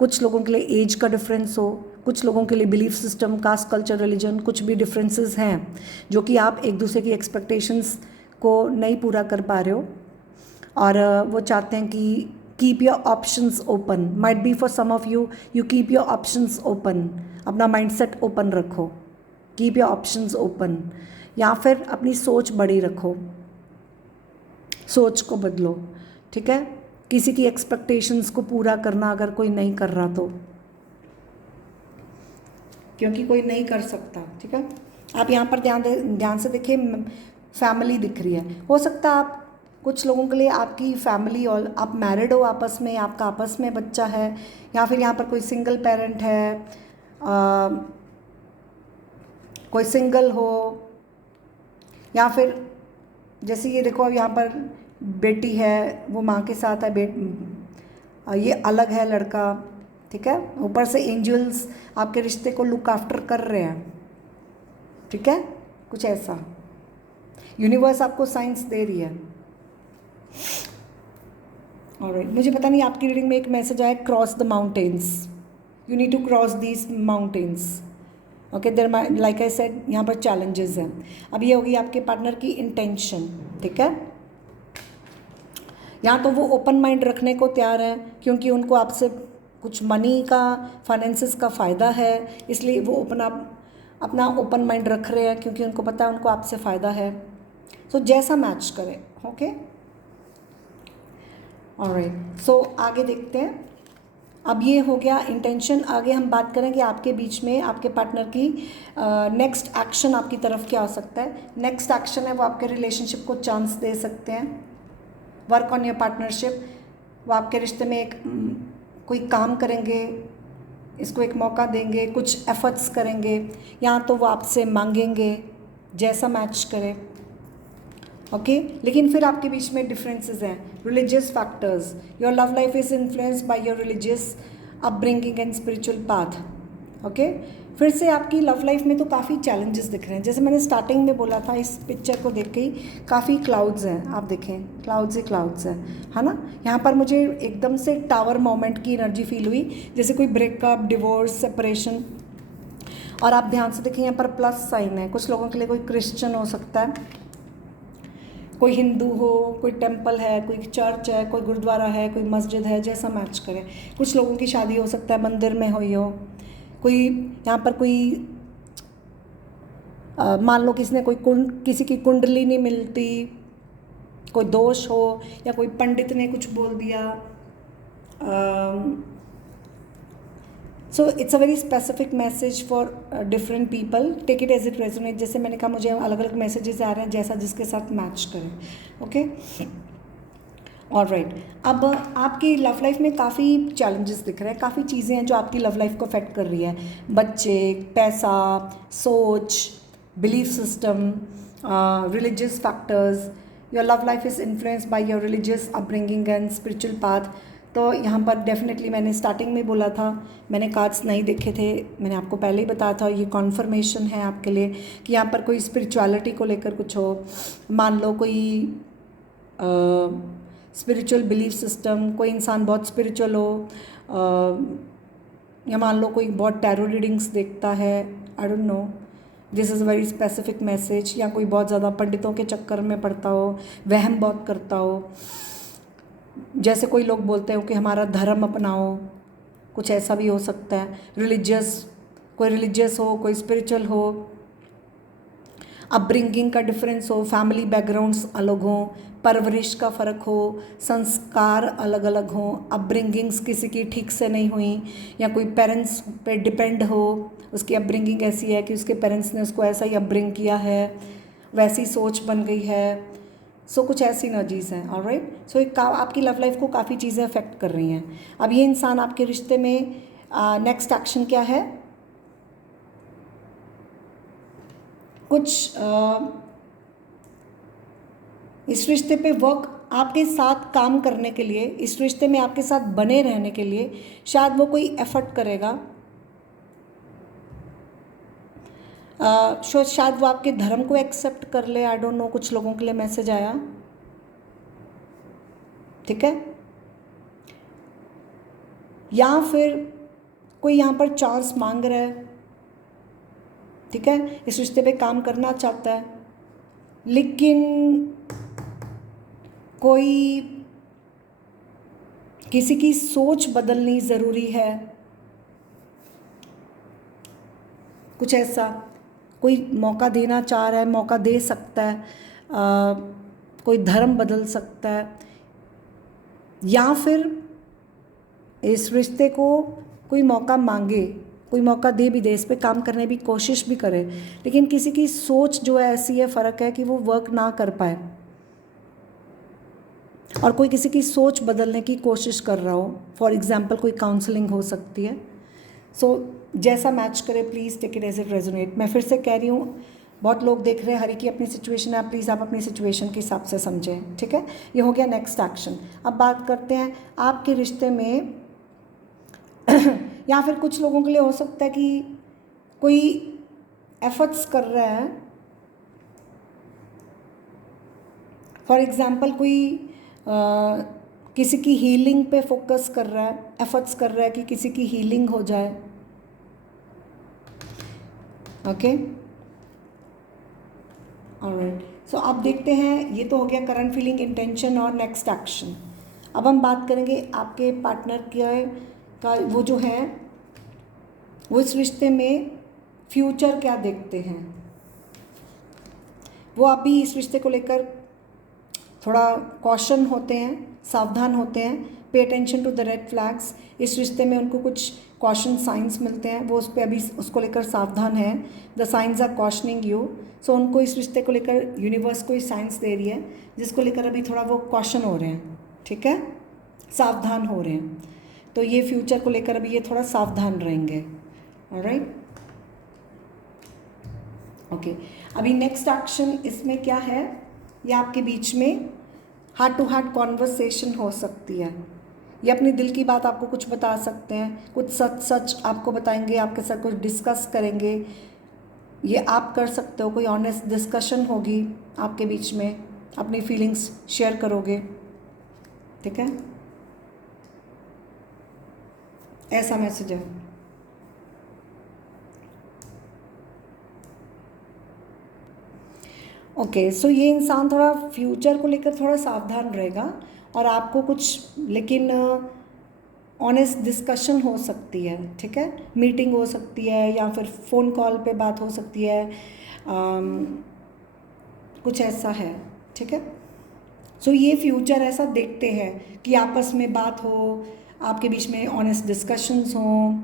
कुछ लोगों के लिए एज का डिफरेंस हो, कुछ लोगों के लिए belief system, caste, culture, religion, कुछ भी डिफरेंसेस हैं जो कि आप एक दूसरे की एक्सपेक्टेशंस को नहीं पूरा कर पा रहे हो। और वो चाहते हैं कि keep your options open. Might be for some of you, you keep your options open, अपना माइंडसेट ओपन रखो, कीप योर ऑप्शंस ओपन। या फिर अपनी सोच बड़ी रखो, सोच को बदलो, ठीक है। किसी की एक्सपेक्टेशंस को पूरा करना अगर कोई नहीं कर रहा तो, क्योंकि कोई नहीं कर सकता, ठीक है। आप यहाँ पर ध्यान से देखिए, फैमिली दिख रही है। हो सकता है आप, कुछ लोगों के लिए आपकी फैमिली, और आप मैरिड हो आपस में, आपका आपस में बच्चा है, या फिर यहाँ पर कोई सिंगल पेरेंट है, कोई सिंगल हो, या फिर जैसे ये देखो, अब यहाँ पर बेटी है, वो माँ के साथ है, ये अलग है लड़का, ठीक है। ऊपर से एंजल्स आपके रिश्ते को लुक आफ्टर कर रहे हैं, ठीक है, कुछ ऐसा यूनिवर्स आपको साइंस दे रही है। ऑलराइट, मुझे पता नहीं, आपकी रीडिंग में एक मैसेज आया, cross the mountains, you need to cross these mountains. Okay, there like I said, यहाँ पर चैलेंजेस हैं। अब ये होगी आपके पार्टनर की इंटेंशन, ठीक है। यहाँ तो वो ओपन माइंड रखने को तैयार है, क्योंकि उनको आपसे कुछ मनी का, फाइनेंसिस का फ़ायदा है, इसलिए वो अपना ओपन माइंड रख रहे हैं, क्योंकि उनको पता है उनको आपसे फ़ायदा है। सो जैसा मैच करे, ओके। ऑलराइट, सो आगे देखते हैं। अब ये हो गया इंटेंशन। आगे हम बात करेंगे आपके बीच में, आपके पार्टनर की नेक्स्ट एक्शन आपकी तरफ क्या हो सकता है। नेक्स्ट एक्शन है वो आपके रिलेशनशिप को चांस दे सकते हैं, वर्क ऑन योर पार्टनरशिप। वो आपके रिश्ते में एक कोई काम करेंगे, इसको एक मौका देंगे, कुछ एफर्ट्स करेंगे, या तो वो आपसे मांगेंगे, जैसा मैच करे, ओके। लेकिन फिर आपके बीच में डिफरेंसेस हैं। Religious factors, your love life is influenced by your religious upbringing and spiritual path, okay. फिर से आपकी लव लाइफ में तो काफ़ी चैलेंजेस दिख रहे हैं, जैसे मैंने स्टार्टिंग में बोला था, इस पिक्चर को देख के ही काफ़ी क्लाउड्स हैं, आप देखें, क्लाउड्स ही क्लाउड्स हैं, है ना। यहाँ पर मुझे एकदम से टावर मोमेंट की एनर्जी फील हुई, जैसे कोई ब्रेकअप, डिवोर्स, सेपरेशन। और आप ध्यान से देखें, यहाँ पर प्लस साइन है, कुछ लोगों के लिए कोई क्रिश्चियन हो सकता है, कोई हिंदू हो, कोई टेम्पल है, कोई चर्च है, कोई गुरुद्वारा है, कोई मस्जिद है, जैसा मैच करे। कुछ लोगों की शादी हो सकता है मंदिर में हुई हो, कोई यहाँ पर कोई मान लो किसी ने किसी की कुंडली नहीं मिलती, कोई दोष हो, या कोई पंडित ने कुछ बोल दिया। So it's a very specific message for different people, take it as it resonate. जैसे मैंने कहा, मुझे अलग अलग मैसेजेस आ रहे हैं, जैसा जिसके साथ मैच करें, ओके। ऑलराइट, अब आपकी लव लाइफ में काफ़ी चैलेंजेस दिख रहे हैं, काफ़ी चीज़ें हैं जो आपकी लव लाइफ को अफेक्ट कर रही है। बच्चे, पैसा, सोच, belief system, religious factors. Your love life is influenced by your religious upbringing and spiritual path. तो यहाँ पर डेफिनेटली मैंने स्टार्टिंग में बोला था, मैंने कार्ड्स नहीं देखे थे, मैंने आपको पहले ही बताया था, ये कॉन्फर्मेशन है आपके लिए कि यहाँ पर कोई स्पिरिचुअलिटी को लेकर कुछ हो। मान लो कोई स्पिरिचुअल बिलीफ सिस्टम, कोई इंसान बहुत स्पिरिचुअल हो, या मान लो कोई बहुत टैरो रीडिंग्स देखता है, I don't know, this is very specific message. या कोई बहुत ज़्यादा पंडितों के चक्कर में पड़ता हो, वहम बहुत करता हो, जैसे कोई लोग बोलते हो कि हमारा धर्म अपनाओ, कुछ ऐसा भी हो सकता है। कोई रिलीजियस हो, कोई स्पिरिचुअल हो, अपब्रिंगिंग का डिफरेंस हो, फैमिली बैकग्राउंड्स अलग हों, परवरिश का फ़र्क हो, संस्कार अलग अलग हों, अपब्रिंगिंग्स किसी की ठीक से नहीं हुई, या कोई पेरेंट्स पे डिपेंड हो, उसकी अपब्रिंगिंग ऐसी है कि उसके पेरेंट्स ने उसको ऐसा ही अपब्रिंग किया है, वैसी सोच बन गई है। सो कुछ ऐसी एनर्जीज़ हैं, ऑलराइट। सो एक आपकी लव लाइफ को काफ़ी चीज़ें अफेक्ट कर रही हैं। अब ये इंसान आपके रिश्ते में नेक्स्ट एक्शन क्या है, कुछ इस रिश्ते पे वर्क आपके साथ काम करने के लिए, इस रिश्ते में आपके साथ बने रहने के लिए शायद वो कोई एफर्ट करेगा। शायद वो आपके धर्म को एक्सेप्ट कर ले, आई डोंट नो, कुछ लोगों के लिए मैसेज आया, ठीक है। या फिर कोई यहाँ पर चांस मांग रहा है, ठीक है, इस रिश्ते पे काम करना चाहता है, लेकिन कोई किसी की सोच बदलनी ज़रूरी है, कुछ ऐसा। कोई मौका देना चाह रहा है, मौका दे सकता है, कोई धर्म बदल सकता है, या फिर इस रिश्ते को कोई मौका मांगे, कोई मौका दे भी दे, इस पे काम करने की कोशिश भी करे, लेकिन किसी की सोच जो है ऐसी है, फ़र्क है कि वो वर्क ना कर पाए, और कोई किसी की सोच बदलने की कोशिश कर रहा हो। फॉर एग्जाम्पल कोई काउंसलिंग हो सकती है। सो जैसा मैच करे, please take it as it resonate. मैं फिर से कह रही हूँ, बहुत लोग देख रहे हैं, हर एक की अपनी सिचुएशन है, प्लीज़ आप अपनी सिचुएशन के हिसाब से समझें, ठीक है। ये हो गया नेक्स्ट एक्शन। अब बात करते हैं आपके रिश्ते में या फिर कुछ लोगों के लिए हो सकता है कि कोई एफर्ट्स कर रहा है। फॉर एग्ज़ाम्पल कोई किसी की हीलिंग पे फोकस कर रहा है, एफर्ट्स कर रहा है कि किसी की हीलिंग हो जाए, ओके, ऑलराइट। सो आप देखते हैं, ये तो हो गया करंट फीलिंग, इंटेंशन और नेक्स्ट एक्शन। अब हम बात करेंगे आपके पार्टनर का वो जो है, वो इस रिश्ते में फ्यूचर क्या देखते हैं। वो अभी इस रिश्ते को लेकर थोड़ा कॉशन होते हैं, सावधान होते हैं, pay attention to the red flags. इस रिश्ते में उनको कुछ कॉशन साइंस मिलते हैं, वो उस पर अभी उसको लेकर सावधान है। The signs are cautioning you. So उनको इस रिश्ते को लेकर यूनिवर्स कोई साइंस दे रही है, जिसको लेकर अभी थोड़ा वो कॉशन हो रहे हैं, ठीक है, सावधान हो रहे हैं। तो ये फ्यूचर को लेकर अभी ये थोड़ा सावधान रहेंगे, ऑलराइट, ओके। अभी नेक्स्ट एक्शन इसमें क्या है, ये आपके बीच में हार्ट टू हार्ट कॉन्वर्सेशन हो सकती है। ये अपने दिल की बात आपको कुछ बता सकते हैं, कुछ सच आपको बताएंगे, आपके साथ कुछ डिस्कस करेंगे, ये आप कर सकते हो। कोई ऑनेस्ट डिस्कशन होगी आपके बीच में, अपनी फीलिंग्स शेयर करोगे, ठीक है, ऐसा मैसेज है। ओके, सो ये इंसान थोड़ा फ्यूचर को लेकर थोड़ा सावधान रहेगा, और आपको कुछ लेकिन ऑनेस्ट डिस्कशन हो सकती है, ठीक है, मीटिंग हो सकती है, या फिर फ़ोन कॉल पे बात हो सकती है, कुछ ऐसा है, ठीक है। सो ये फ्यूचर ऐसा देखते हैं कि आपस में बात हो, आपके बीच में ऑनेस्ट डिस्कशंस हों,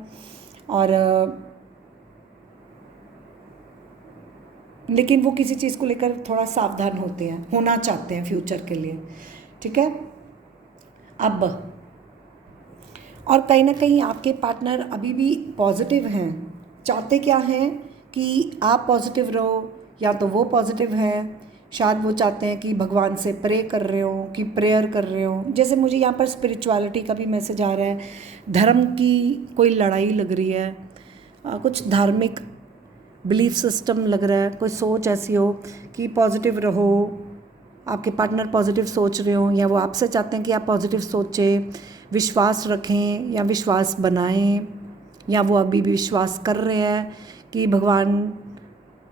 और लेकिन वो किसी चीज़ को लेकर थोड़ा सावधान होते हैं, होना चाहते हैं फ्यूचर के लिए, ठीक है। अब और कहीं ना कहीं आपके पार्टनर अभी भी पॉजिटिव हैं, चाहते क्या हैं कि आप पॉजिटिव रहो, या तो वो पॉजिटिव है, शायद वो चाहते हैं कि भगवान से प्रे कर रहे हो, कि प्रेयर कर रहे हो। जैसे मुझे यहाँ पर स्पिरिचुअलिटी का भी मैसेज आ रहा है, धर्म की कोई लड़ाई लग रही है, कुछ धार्मिक बिलीफ सिस्टम लग रहा है, कोई सोच ऐसी हो कि पॉजिटिव रहो, आपके पार्टनर पॉजिटिव सोच रहे हो, या वो आपसे चाहते हैं कि आप पॉजिटिव सोचें, विश्वास रखें या विश्वास बनाएं, या वो अभी भी विश्वास कर रहे हैं कि भगवान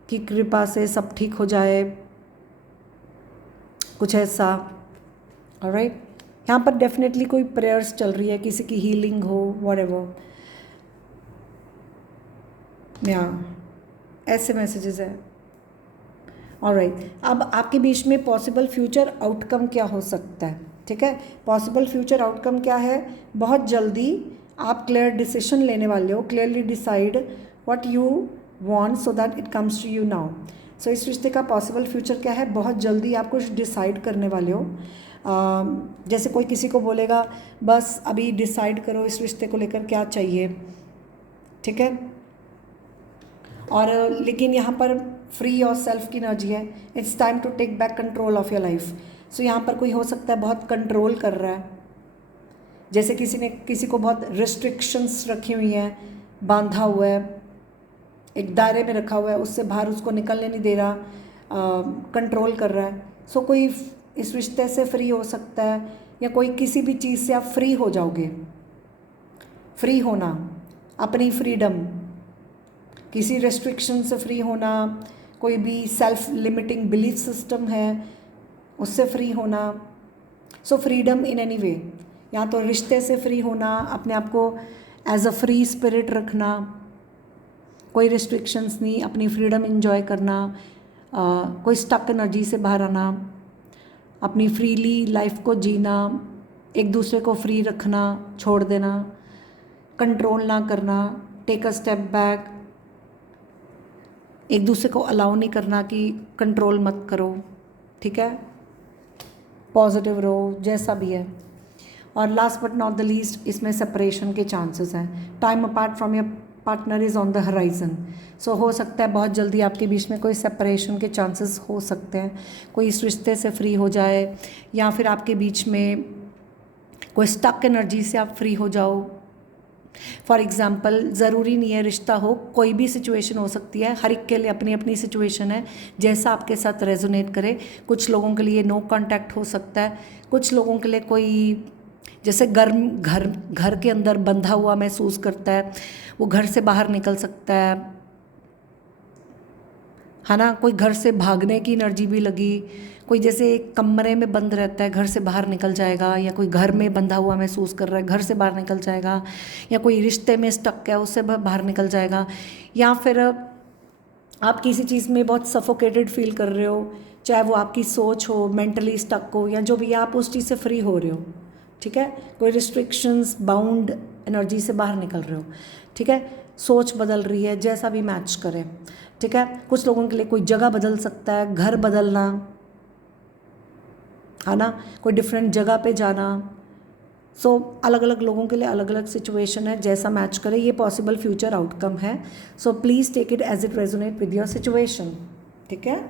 की कृपा से सब ठीक हो जाए, कुछ ऐसा। ऑलराइट, यहाँ पर डेफिनेटली कोई प्रेयर्स चल रही है, किसी की हीलिंग हो, व्हाटएवर, या ऐसे मैसेजेस है। ऑलराइट, अब आपके बीच में पॉसिबल फ्यूचर आउटकम क्या हो सकता है, ठीक है। पॉसिबल फ्यूचर आउटकम क्या है, बहुत जल्दी आप क्लियर डिसीजन लेने वाले हो, clearly decide what you want so that it comes to you now. So इस रिश्ते का पॉसिबल फ्यूचर क्या है, बहुत जल्दी आप कुछ डिसाइड करने वाले हो। जैसे कोई किसी को बोलेगा बस अभी डिसाइड करो इस रिश्ते को लेकर क्या चाहिए, ठीक है। और लेकिन यहाँ पर फ्री और सेल्फ की एनर्जी है, it's time to take back control of your life. So यहाँ पर कोई हो सकता है बहुत कंट्रोल कर रहा है, जैसे किसी ने किसी को बहुत रिस्ट्रिक्शंस रखी हुई हैं, बांधा हुआ है, एक दायरे में रखा हुआ है, उससे बाहर उसको निकलने नहीं दे रहा, कंट्रोल कर रहा है। सो कोई इस रिश्ते से फ्री हो सकता है, या कोई किसी भी चीज़ से आप फ्री हो जाओगे। फ्री होना, अपनी फ्रीडम, किसी रेस्ट्रिक्शन से फ्री होना, कोई भी सेल्फ लिमिटिंग बिलीफ सिस्टम है उससे फ्री होना। सो फ्रीडम इन एनी वे, या तो रिश्ते से फ्री होना, अपने आप को एज अ फ्री स्पिरिट रखना, कोई रिस्ट्रिक्शंस नहीं, अपनी फ्रीडम एंजॉय करना, कोई स्टक एनर्जी से बाहर आना, अपनी फ्रीली लाइफ को जीना, एक दूसरे को फ्री रखना, छोड़ देना, कंट्रोल ना करना, टेक अ स्टेप बैक, एक दूसरे को अलाउ नहीं करना कि कंट्रोल मत करो, ठीक है। पॉजिटिव रहो जैसा भी है। और last but not the least, इसमें सेपरेशन के चांसेस हैं। Time apart from your partner is on the horizon. So हो सकता है बहुत जल्दी आपके बीच में कोई सेपरेशन के चांसेस हो सकते हैं, कोई इस रिश्ते से फ्री हो जाए, या फिर आपके बीच में कोई स्टक एनर्जी से आप फ्री हो जाओ। फॉर एग्ज़ाम्पल, ज़रूरी नहीं है रिश्ता हो, कोई भी सिचुएशन हो सकती है, हर एक के लिए अपनी अपनी सिचुएशन है, जैसा आपके साथ रेजोनेट करे। कुछ लोगों के लिए नो कांटेक्ट हो सकता है, कुछ लोगों के लिए कोई जैसे घर के अंदर बंधा हुआ महसूस करता है, वो घर से बाहर निकल सकता है ना। कोई घर से भागने की एनर्जी भी लगी, कोई जैसे एक कमरे में बंद रहता है घर से बाहर निकल जाएगा, या कोई घर में बंधा हुआ महसूस कर रहा है घर से बाहर निकल जाएगा, या कोई रिश्ते में स्टक है उससे बाहर निकल जाएगा, या फिर आप किसी चीज़ में बहुत सफोकेटेड फील कर रहे हो, चाहे वो आपकी सोच हो, मेंटली स्टक हो, या जो भी, आप उस चीज़ से फ्री हो रहे हो, ठीक है। कोई रिस्ट्रिक्शंस, बाउंड एनर्जी से बाहर निकल रहे हो, ठीक है। सोच बदल रही है, जैसा भी मैच करे, ठीक है। कुछ लोगों के लिए कोई जगह बदल सकता है, घर बदलना, है ना, कोई डिफरेंट जगह पे जाना। सो अलग अलग लोगों के लिए अलग अलग सिचुएशन है, जैसा मैच करे ये पॉसिबल फ्यूचर आउटकम है। So please take it as it resonate with your situation, ठीक है।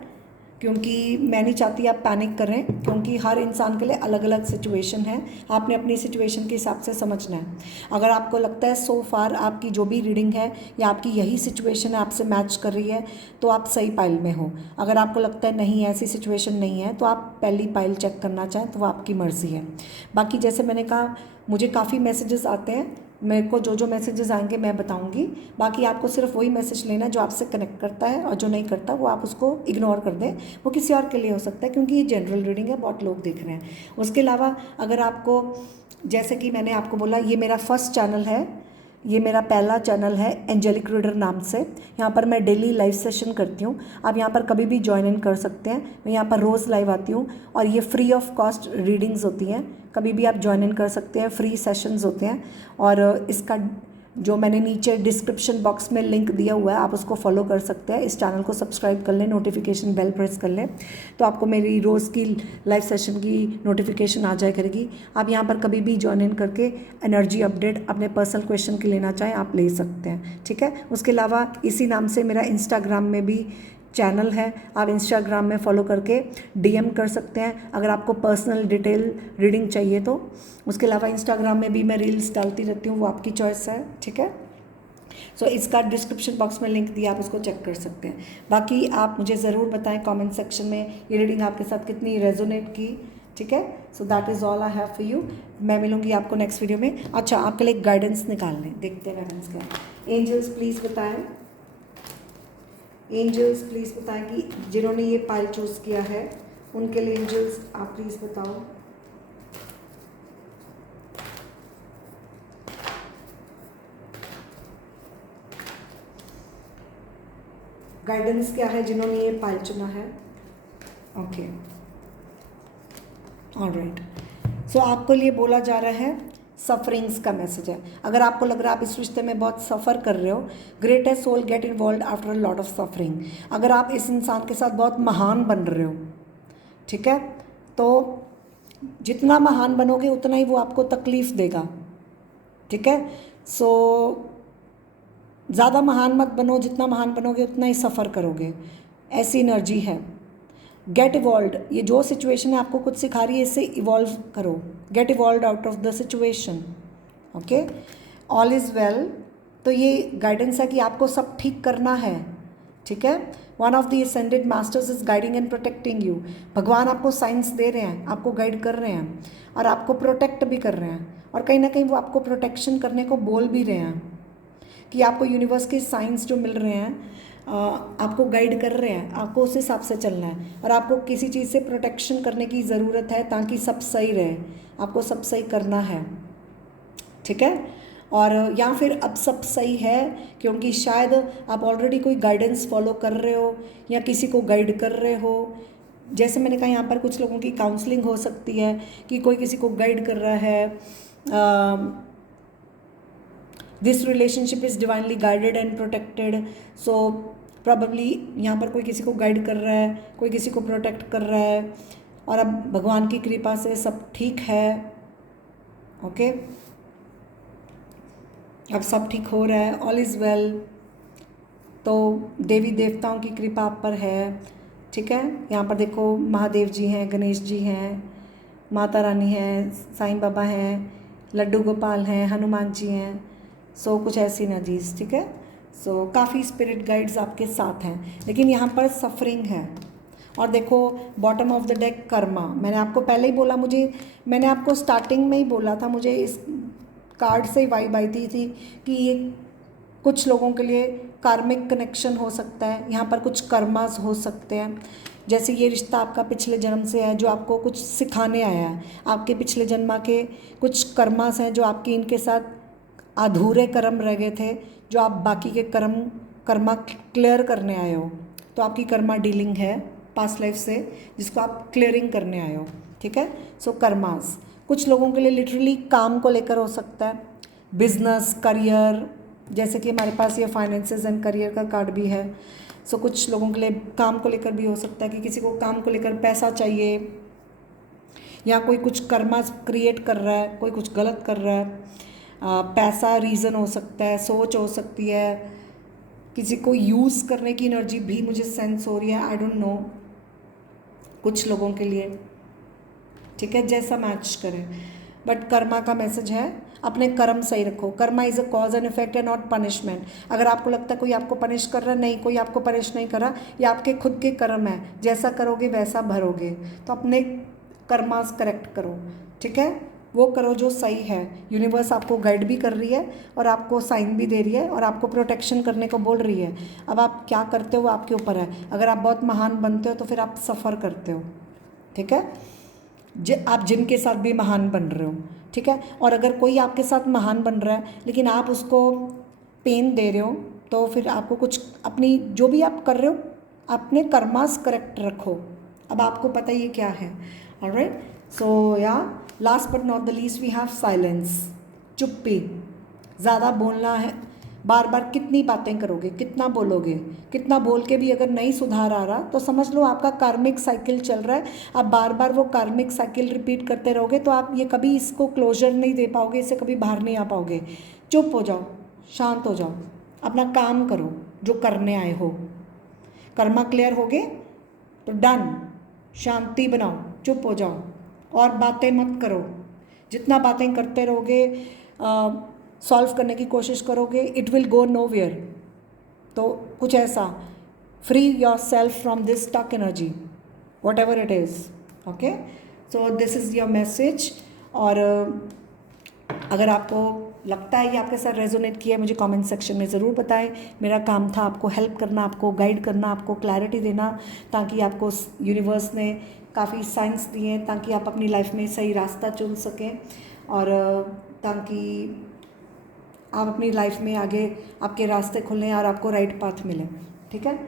क्योंकि मैं नहीं चाहती आप पैनिक करें, क्योंकि हर इंसान के लिए अलग अलग सिचुएशन है, आपने अपनी सिचुएशन के हिसाब से समझना है। अगर आपको लगता है सो फार आपकी जो भी रीडिंग है या आपकी यही सिचुएशन है आपसे मैच कर रही है, तो आप सही पाइल में हो। अगर आपको लगता है नहीं ऐसी सिचुएशन नहीं है, तो आप पहली पाइल चेक करना चाहें तो वो आपकी मर्ज़ी है। बाकी जैसे मैंने कहा, मुझे काफ़ी मैसेजेस आते हैं, मेरे को जो जो मैसेजेस आएंगे मैं बताऊंगी। बाकी आपको सिर्फ वही मैसेज लेना है जो आपसे कनेक्ट करता है, और जो नहीं करता वो आप उसको इग्नोर कर दें, वो किसी और के लिए हो सकता है, क्योंकि ये जनरल रीडिंग है, बहुत लोग देख रहे हैं। उसके अलावा अगर आपको, जैसे कि मैंने आपको बोला, ये मेरा फर्स्ट चैनल है, ये मेरा पहला चैनल है एंजेलिक रीडर नाम से। यहाँ पर मैं डेली लाइव सेशन करती हूँ, आप यहाँ पर कभी भी ज्वाइन इन कर सकते हैं। मैं यहाँ पर रोज़ लाइव आती हूँ, और ये फ्री ऑफ कॉस्ट रीडिंग्स होती हैं, कभी भी आप ज्वाइन इन कर सकते हैं, फ्री सेशंस होते हैं। और इसका जो मैंने नीचे डिस्क्रिप्शन बॉक्स में लिंक दिया हुआ है, आप उसको फॉलो कर सकते हैं। इस चैनल को सब्सक्राइब कर लें, नोटिफिकेशन बेल प्रेस कर लें, तो आपको मेरी रोज़ की लाइव सेशन की नोटिफिकेशन आ जाया करेगी। आप यहाँ पर कभी भी ज्वाइन इन करके एनर्जी अपडेट अपने पर्सनल क्वेश्चन की लेना चाहें आप ले सकते हैं, ठीक है। उसके अलावा इसी नाम से मेरा इंस्टाग्राम में भी चैनल है, आप इंस्टाग्राम में फॉलो करके DM कर सकते हैं अगर आपको पर्सनल डिटेल रीडिंग चाहिए तो। उसके अलावा इंस्टाग्राम में भी मैं रील्स डालती रहती हूँ, वो आपकी चॉइस है, ठीक है। सो इसका डिस्क्रिप्शन बॉक्स में लिंक दिया, आप उसको चेक कर सकते हैं। बाकी आप मुझे ज़रूर बताएं कमेंट सेक्शन में ये रीडिंग आपके साथ कितनी रेजोनेट की, ठीक है। सो that is all I have for you. मैं मिलूंगी आपको नेक्स्ट वीडियो में। अच्छा, आपके लिए गाइडेंस निकालने, देखते हैं गाइडेंस क्या है। एंजल्स प्लीज़ बताएं, एंजल्स प्लीज़ बताएं कि जिन्होंने ये पाइल चूज़ किया है उनके लिए एंजल्स आप प्लीज़ बताओ। गाइडेंस क्या है जिन्होंने ये पाइल चुना है। Okay, alright. सो आपको लिए बोला जा रहा है सफरिंग्स का मैसेज है। अगर आपको लग रहा है आप इस रिश्ते में बहुत सफ़र कर रहे हो, greatest soul get involve after a lot of suffering. अगर आप इस इंसान के साथ बहुत महान बन रहे हो, ठीक है, तो जितना महान बनोगे उतना ही वो आपको तकलीफ़ देगा, ठीक है। सो ज़्यादा महान मत बनो, जितना महान बनोगे उतना ही सफ़र करोगे, ऐसी एनर्जी है। गेट इवॉल्व, ये जो सिचुएशन है आपको कुछ सिखा रही है, इससे इवॉल्व करो। Get evolve out of the situation, okay. All is well, तो ये गाइडेंस है कि आपको सब ठीक करना है, ठीक है। One of the ascended masters is guiding and protecting you. भगवान आपको साइंस दे रहे हैं, आपको गाइड कर रहे हैं और आपको प्रोटेक्ट भी कर रहे हैं, और कहीं ना कहीं वो आपको प्रोटेक्शन करने को बोल भी रहे हैं कि आपको यूनिवर्स के साइंस जो मिल रहे हैं आपको गाइड कर रहे हैं, आपको उस हिसाब से चलना है, और आपको किसी चीज़ से प्रोटेक्शन करने की ज़रूरत है ताकि सब सही रहे, आपको सब सही करना है, ठीक है। और या फिर अब सब सही है क्योंकि शायद आप ऑलरेडी कोई गाइडेंस फॉलो कर रहे हो या किसी को गाइड कर रहे हो। जैसे मैंने कहा, यहाँ पर कुछ लोगों की काउंसलिंग हो सकती है कि कोई किसी को गाइड कर रहा है। This relationship is divinely guided and protected. So probably यहाँ पर कोई किसी को गाइड कर रहा है, कोई किसी को प्रोटेक्ट कर रहा है, और अब भगवान की कृपा से सब ठीक है, ओके। अब सब ठीक हो रहा है, ऑल इज़ वेल। तो देवी देवताओं की कृपा आप पर है, ठीक है। यहाँ पर देखो महादेव जी हैं, गणेश जी हैं, माता रानी हैं, साईं बाबा हैं, लड्डू गोपाल हैं, हनुमान जी हैं। सो कुछ ऐसी एनर्जीज, ठीक है। सो काफ़ी स्पिरिट गाइड्स आपके साथ हैं, लेकिन यहाँ पर सफरिंग है। और देखो bottom of the deck Karma, मैंने आपको पहले ही बोला, मैंने आपको स्टार्टिंग में ही बोला था, मुझे इस कार्ड से ही वाइब आई थी कि ये कुछ लोगों के लिए कार्मिक कनेक्शन हो सकता है, यहाँ पर कुछ कर्मास हो सकते हैं। जैसे ये रिश्ता आपका पिछले जन्म से है जो आपको कुछ सिखाने आया है, आपके पिछले जन्म के कुछ कर्मास हैं जो आपके इनके साथ अधूरे कर्म रह गए थे, जो आप बाकी के कर्मा क्लियर करने आए हो। तो आपकी कर्मा डीलिंग है पास्ट लाइफ से जिसको आप क्लियरिंग करने आए हो, ठीक है। सो कर्मास कुछ लोगों के लिए लिटरली काम को लेकर हो सकता है, बिजनेस, करियर, जैसे कि हमारे पास ये फाइनेंसेस एंड करियर का कार्ड भी है। सो कुछ लोगों के लिए काम को लेकर भी हो सकता है कि किसी को काम को लेकर पैसा चाहिए, या कोई कुछ कर्मा क्रिएट कर रहा है, कोई कुछ गलत कर रहा है। पैसा रीज़न हो सकता है, सोच हो सकती है, किसी को यूज़ करने की एनर्जी भी मुझे सेंस हो रही है, आई डोंट नो, कुछ लोगों के लिए, ठीक है, जैसा मैच करें। बट कर्मा का मैसेज है अपने कर्म सही रखो। Karma is a cause and effect and not punishment. अगर आपको लगता है कोई आपको पनिश कर रहा है, नहीं, कोई आपको पनिश नहीं कर रहा, ये आपके खुद के कर्म है, जैसा करोगे वैसा भरोगे। तो अपने कर्मास करेक्ट करो, ठीक है, वो करो जो सही है। यूनिवर्स आपको गाइड भी कर रही है और आपको साइन भी दे रही है और आपको प्रोटेक्शन करने को बोल रही है। अब आप क्या करते हो वो आपके ऊपर है। अगर आप बहुत महान बनते हो तो फिर आप सफ़र करते हो, ठीक है, आप जिनके साथ भी महान बन रहे हो, ठीक है। और अगर कोई आपके साथ महान बन रहा है लेकिन आप उसको पेन दे रहे हो, तो फिर आपको कुछ अपनी जो भी आप कर रहे हो अपने कर्मास करेक्ट रखो। अब आपको पता ही क्या है, ऑलराइट। सो या last but not the least we have silence, चुप्पी। ज़्यादा बोलना है, बार बार कितनी बातें करोगे, कितना बोलोगे, कितना बोल के भी अगर नहीं सुधार आ रहा तो समझ लो आपका कार्मिक साइकिल चल रहा है। आप बार बार वो कार्मिक साइकिल रिपीट करते रहोगे तो आप ये कभी इसको क्लोजर नहीं दे पाओगे, इससे कभी बाहर नहीं आ पाओगे। चुप हो जाओ, शांत हो जाओ, अपना काम करो जो करने आए हो। कर्मा क्लियर हो गए तो डन, शांति बनाओ, चुप हो जाओ और बातें मत करो। जितना बातें करते रहोगे, सॉल्व करने की कोशिश करोगे, इट विल गो नोवेयर। तो कुछ ऐसा, free yourself from this stuck energy, whatever it is. Okay, so this is your message. और अगर आपको लगता है ये आपके साथ रेजोनेट किया है, मुझे कमेंट सेक्शन में ज़रूर बताएं। मेरा काम था आपको हेल्प करना, आपको गाइड करना, आपको क्लैरिटी देना, ताकि आपको यूनिवर्स ने काफ़ी साइंस दिए हैं ताकि आप अपनी लाइफ में सही रास्ता चुन सकें और ताकि आप अपनी लाइफ में आगे आपके रास्ते खुलें और आपको राइट पाथ मिले। ठीक है,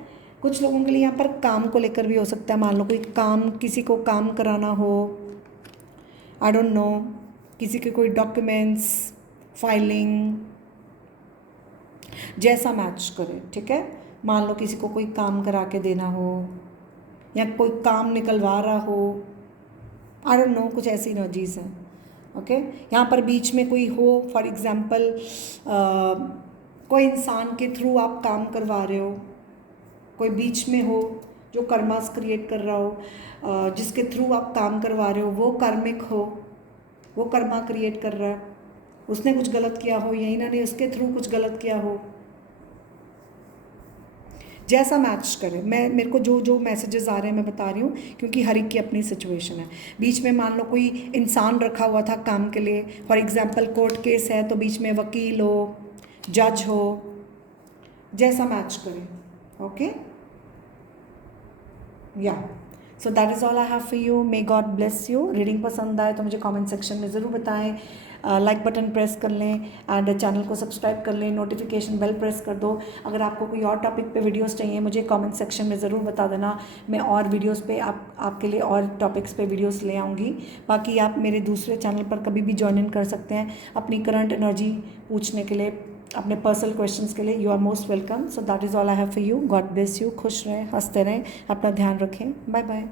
कुछ लोगों के लिए यहाँ पर काम को लेकर भी हो सकता है। मान लो कोई काम, किसी को काम कराना हो, आई डोंट नो, किसी के कोई डॉक्यूमेंट्स, फाइलिंग, जैसा मैच करे। ठीक है, मान लो किसी को कोई काम करा के देना हो या कोई काम निकलवा रहा हो, आई डोंट नो, कुछ ऐसी एनर्जीज हैं। ओके, यहाँ पर बीच में कोई हो, फॉर एग्जांपल कोई इंसान के थ्रू आप काम करवा रहे हो, कोई बीच में हो जो कर्मास क्रिएट कर रहा हो, जिसके थ्रू आप काम करवा रहे हो वो कार्मिक हो, वो कर्मा क्रिएट कर रहा है, उसने कुछ गलत किया हो या इन्होंने उसके थ्रू कुछ गलत किया हो, जैसा मैच करे। मेरे को जो जो मैसेजेस आ रहे हैं मैं बता रही हूँ, क्योंकि हर एक की अपनी सिचुएशन है। बीच में मान लो कोई इंसान रखा हुआ था काम के लिए, फॉर एग्जांपल कोर्ट केस है तो बीच में वकील हो, जज हो, जैसा मैच करे। ओके, या सो that is all I have for you. May God bless you. Reading पसंद आए तो मुझे कमेंट सेक्शन में ज़रूर बताएं, लाइक बटन प्रेस कर लें एंड चैनल को सब्सक्राइब कर लें, नोटिफिकेशन बेल प्रेस कर दो। अगर आपको कोई और टॉपिक पे वीडियोस चाहिए मुझे कमेंट सेक्शन में ज़रूर बता देना, मैं और वीडियोस पे आपके लिए और टॉपिक्स पे वीडियोस ले आऊँगी। बाकी आप मेरे दूसरे चैनल पर कभी भी ज्वाइन इन कर सकते हैं अपनी करंट एनर्जी पूछने के लिए, अपने पर्सनल क्वेश्चंस के लिए। You are most welcome. So that is all I have for you. God bless you. खुश रहें, हंसते रहें, अपना ध्यान रखें। Bye bye.